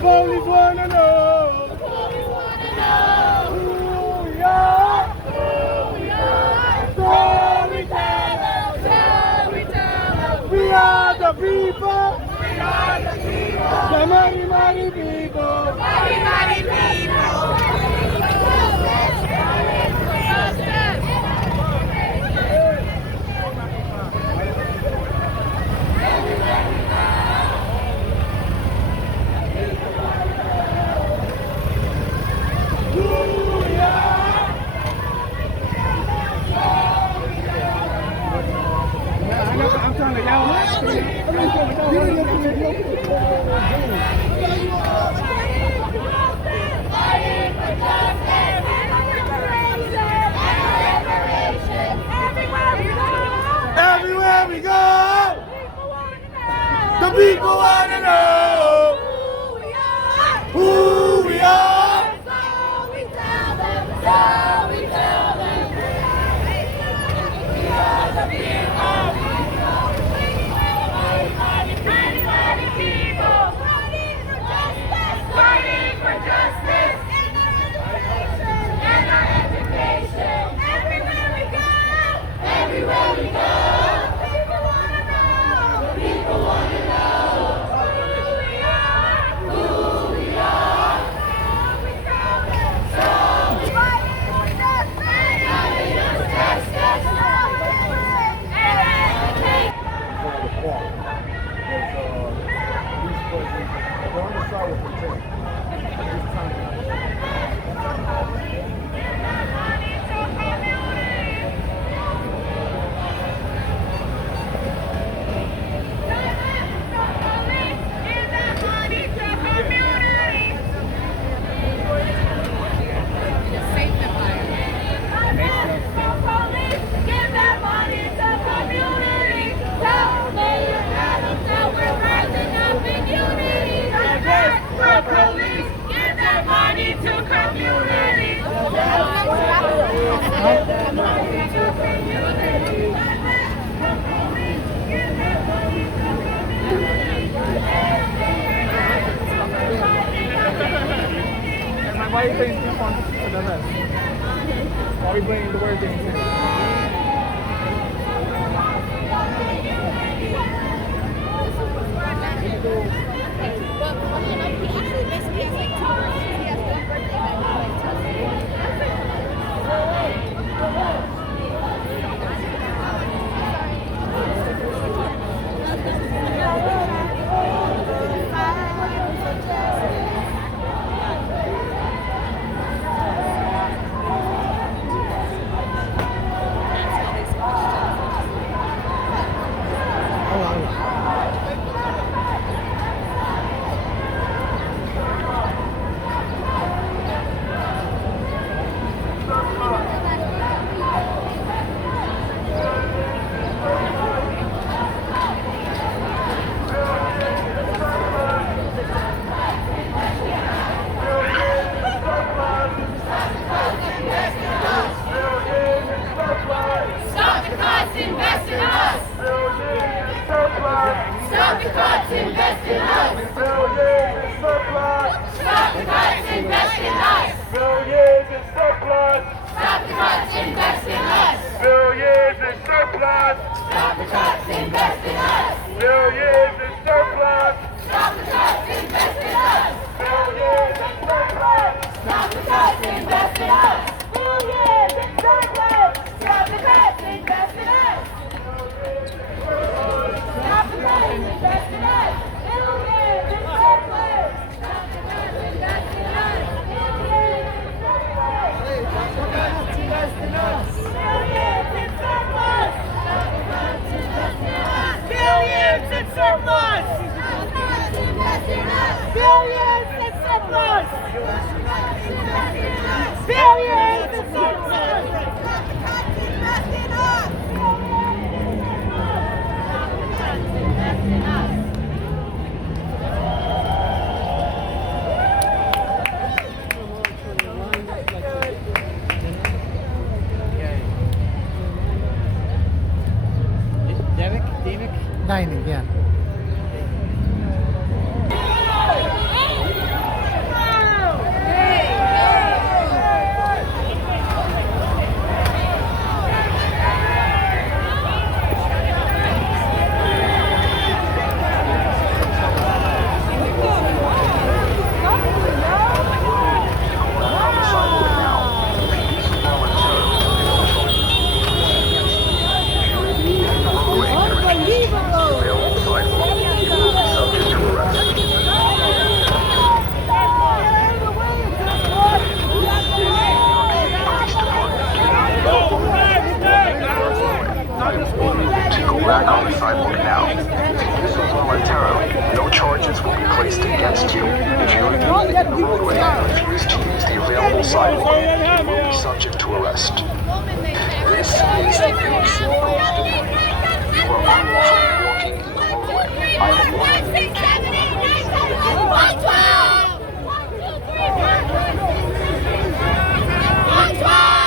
police wanna know. Who we are. So we tell them. We are the people. The mighty people. I'm trying to yell. Everywhere we go, the people want to know who we are. So we tell them. We are the people. Mighty people. Fighting for justice. why are you playing two songs to the rest? Why are we playing the word thing too? Stop the cuts, invest in us. Billions in surplus. Stop the cuts, invest in us. Billions in surplus. Stop the cuts, invest in us. Billions in surplus. Stop the cuts, invest in us. Billions in surplus. Stop the cuts, invest in us. Billions in surplus. Stop the cuts, invest in us. Billions in surplus. Stop the cuts, invest in us. Stop the cuts, invest in us. Billions in surplus. Stop the cuts, invest in us. Billions in surplus. Stop the cuts, invest in us. Billions in surplus. Stop the cuts, invest in us. Billions in surplus. Stop the cuts, invest in us. Billions in surplus. Billions in surplus. Stop the cuts, invest in us. Dining, yeah. Back on the sidewalk now. This is voluntarily. No charges will be placed against you. If you remain in the roadway and refuse to use the available sidewalk, you will be subject to arrest. This is the news. You are unlawfully walking in the roadway. I have warned you. 1, 6, 7, 8, 9, 10, 112! 112!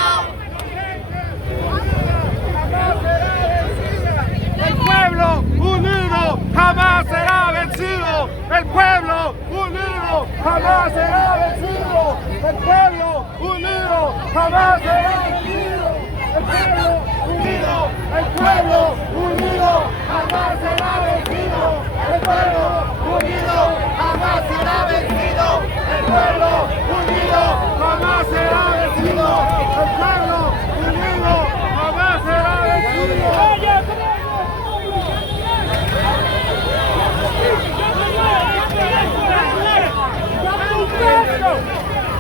El pueblo unido jamás será vencido. El pueblo unido jamás será vencido. El pueblo unido jamás será vencido. El pueblo unido, el pueblo unido jamás será vencido. El pueblo unido jamás será vencido. El pueblo unido jamás será vencido. El pueblo unido jamás será vencido.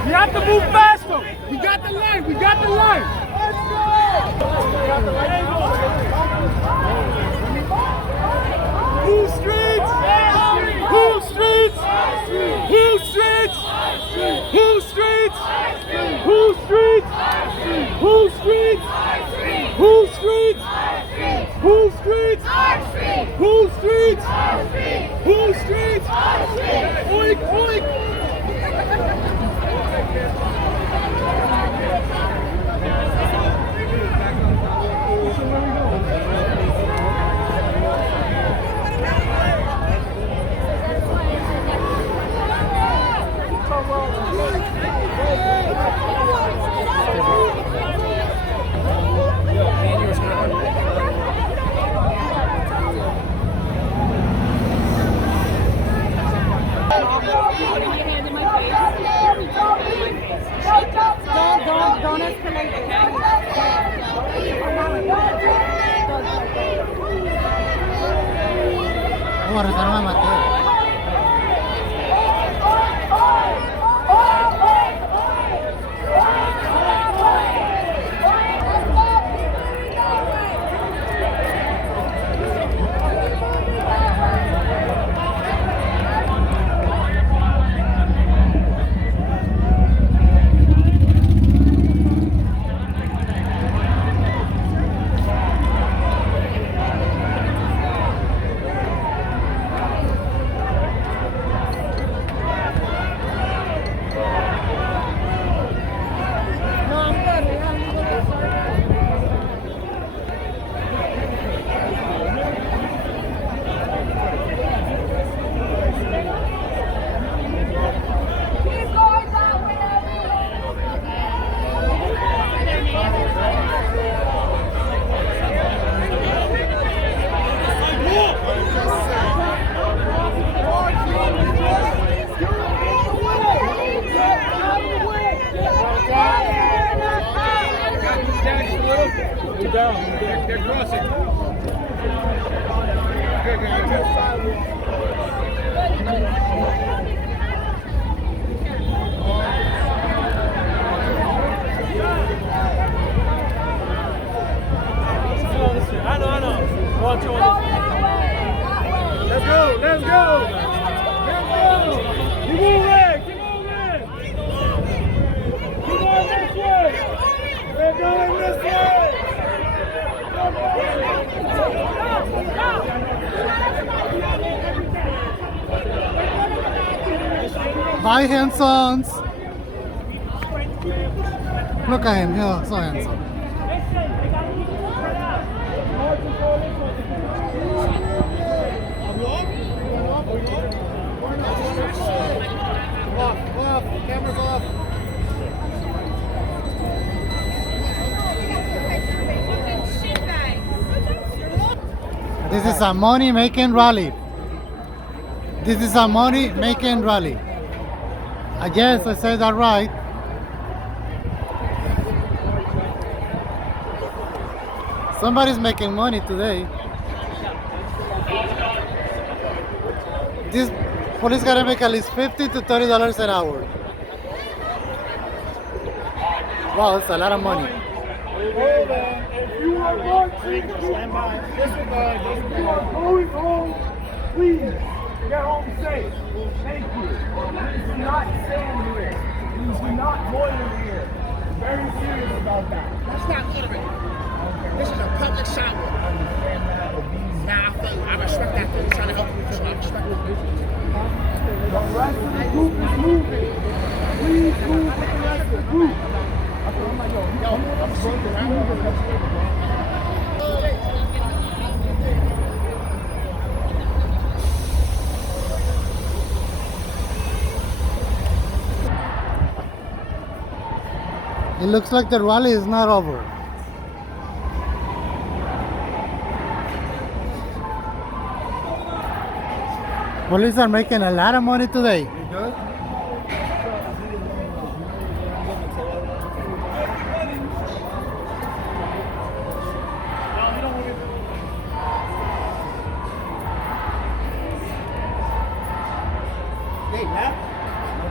We have to move faster. We got the line. We got the line. Let's go. Who streets? Who streets? Who streets? Who streets? Who streets? Who streets? Who streets? Who streets? Who streets? Who streets? Oink, oink. Don't escalate, Oh, arrestaron a Mateo. They're crossing. I know. Watch on. Let's go. Let's go. Keep moving. Keep going this way. We're going this way. Bye, handsome. Look at him, he's so handsome. Off, camera's off. This is a money-making rally. This is a money-making rally. Yes, I said that right. Somebody's making money today. This police gotta make at least $50 to $30 an hour. Wow, that's a lot of money. Hold on. If you are going to stand by, disregard. If you are going home, please get home safe. Thank you. Please do not stand here. Please do not loiter here. Very serious about that. That's not loitering. This is a public sidewalk. Nah, I respect that. I'm trying to help you. So I respect it. The rest of the group is moving. Please move with the rest of the group. I'm sleeping around. It looks like the rally is not over. Police are making a lot of money today. They left.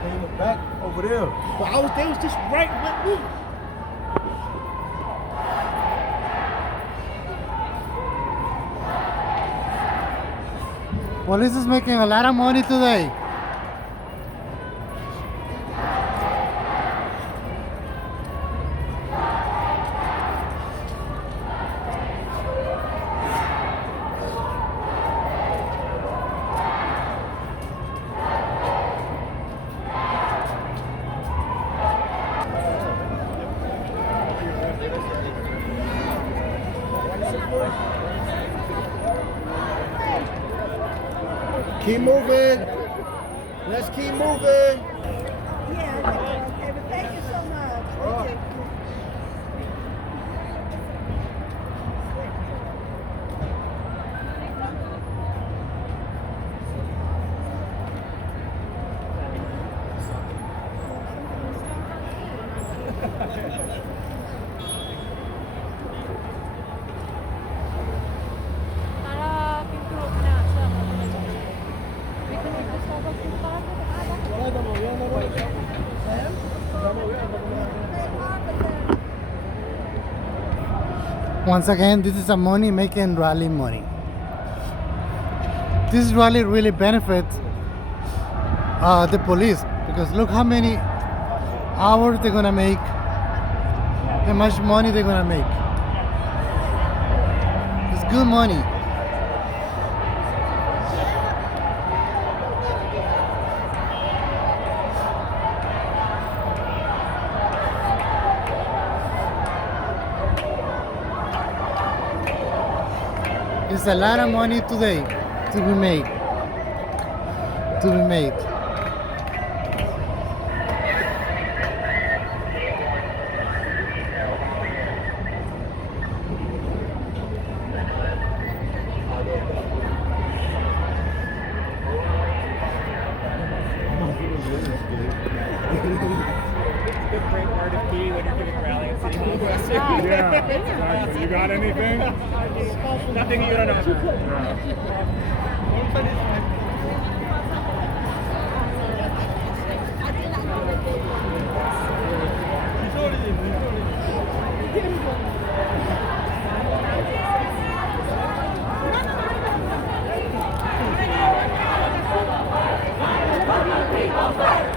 They in the back over there. But they was just right with me. Police is making a lot of money today. Keep moving. Let's keep moving. Yeah, everything Para pintu na sa We can make the Starbucks in Once again, this is a money-making rally money. This rally really benefits the police, because look how many hours they're gonna make, how much money they're gonna make. It's good money. It's a lot of money today to be made. Yeah, exactly. You got anything? Nothing you don't know.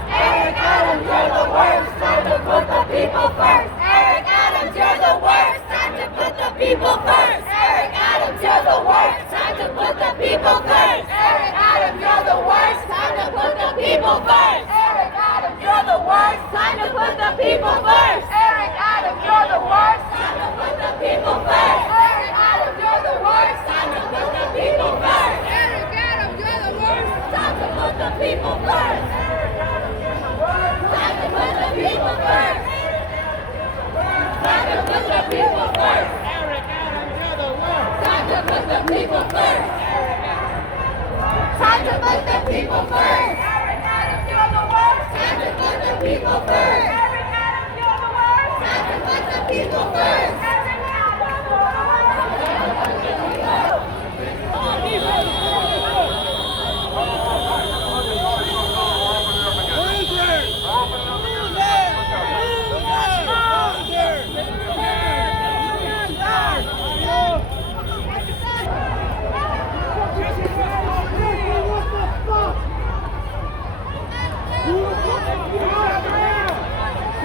Eric Adams, you're the worst. Time to put the people first. Eric Adams, you're the worst. Time to put the people first. Eric Adams, you're the worst. Time to put the people first. Eric Adams, you're the worst. Time to put the people first. Eric Adams, you're the worst. Time to put the people first. Eric Adams, you're the worst. Time to put the people first. Eric Adams, you're the worst. Time to put the people first. Eric Adams, you're the worst. Time to put the people first. Time to put the people first. Time to put the people first. Eric Adams, you're the worst. Time to put the people first. Time to put the people first. Eric Adams, you're the worst. Time to put the people first. Eric Adams, you're the worst. Time to put the people first.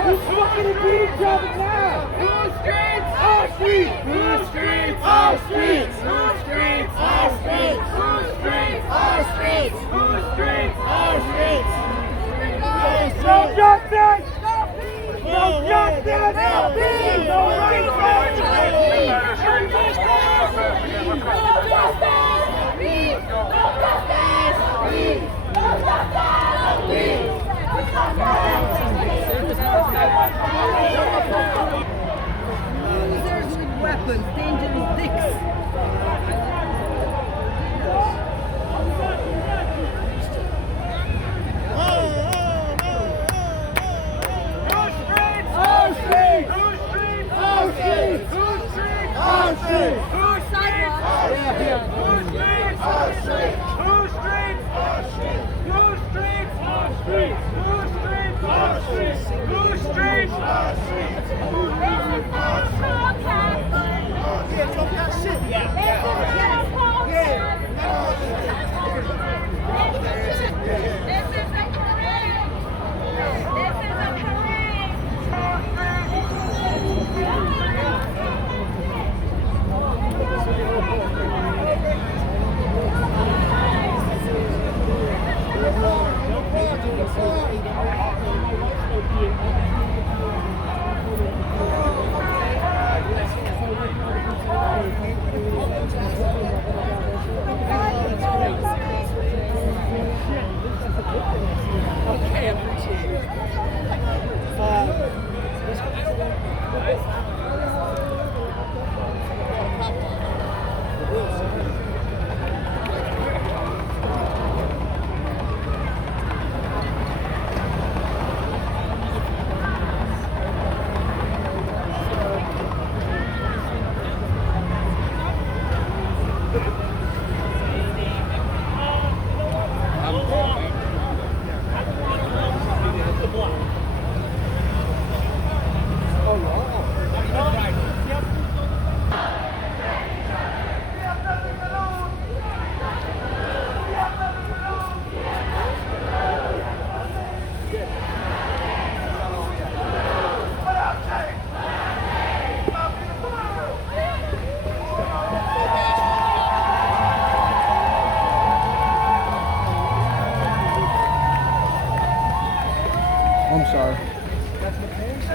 Who's fucking to beat each other now? Who's streets? Our streets! Who's streets? Our streets! Who's streets? Our streets! Who's streets? Our streets! Who's streets? Our streets! No justice! No justice! No peace! No peace! Losers with weapons, dangerous dicks. Today,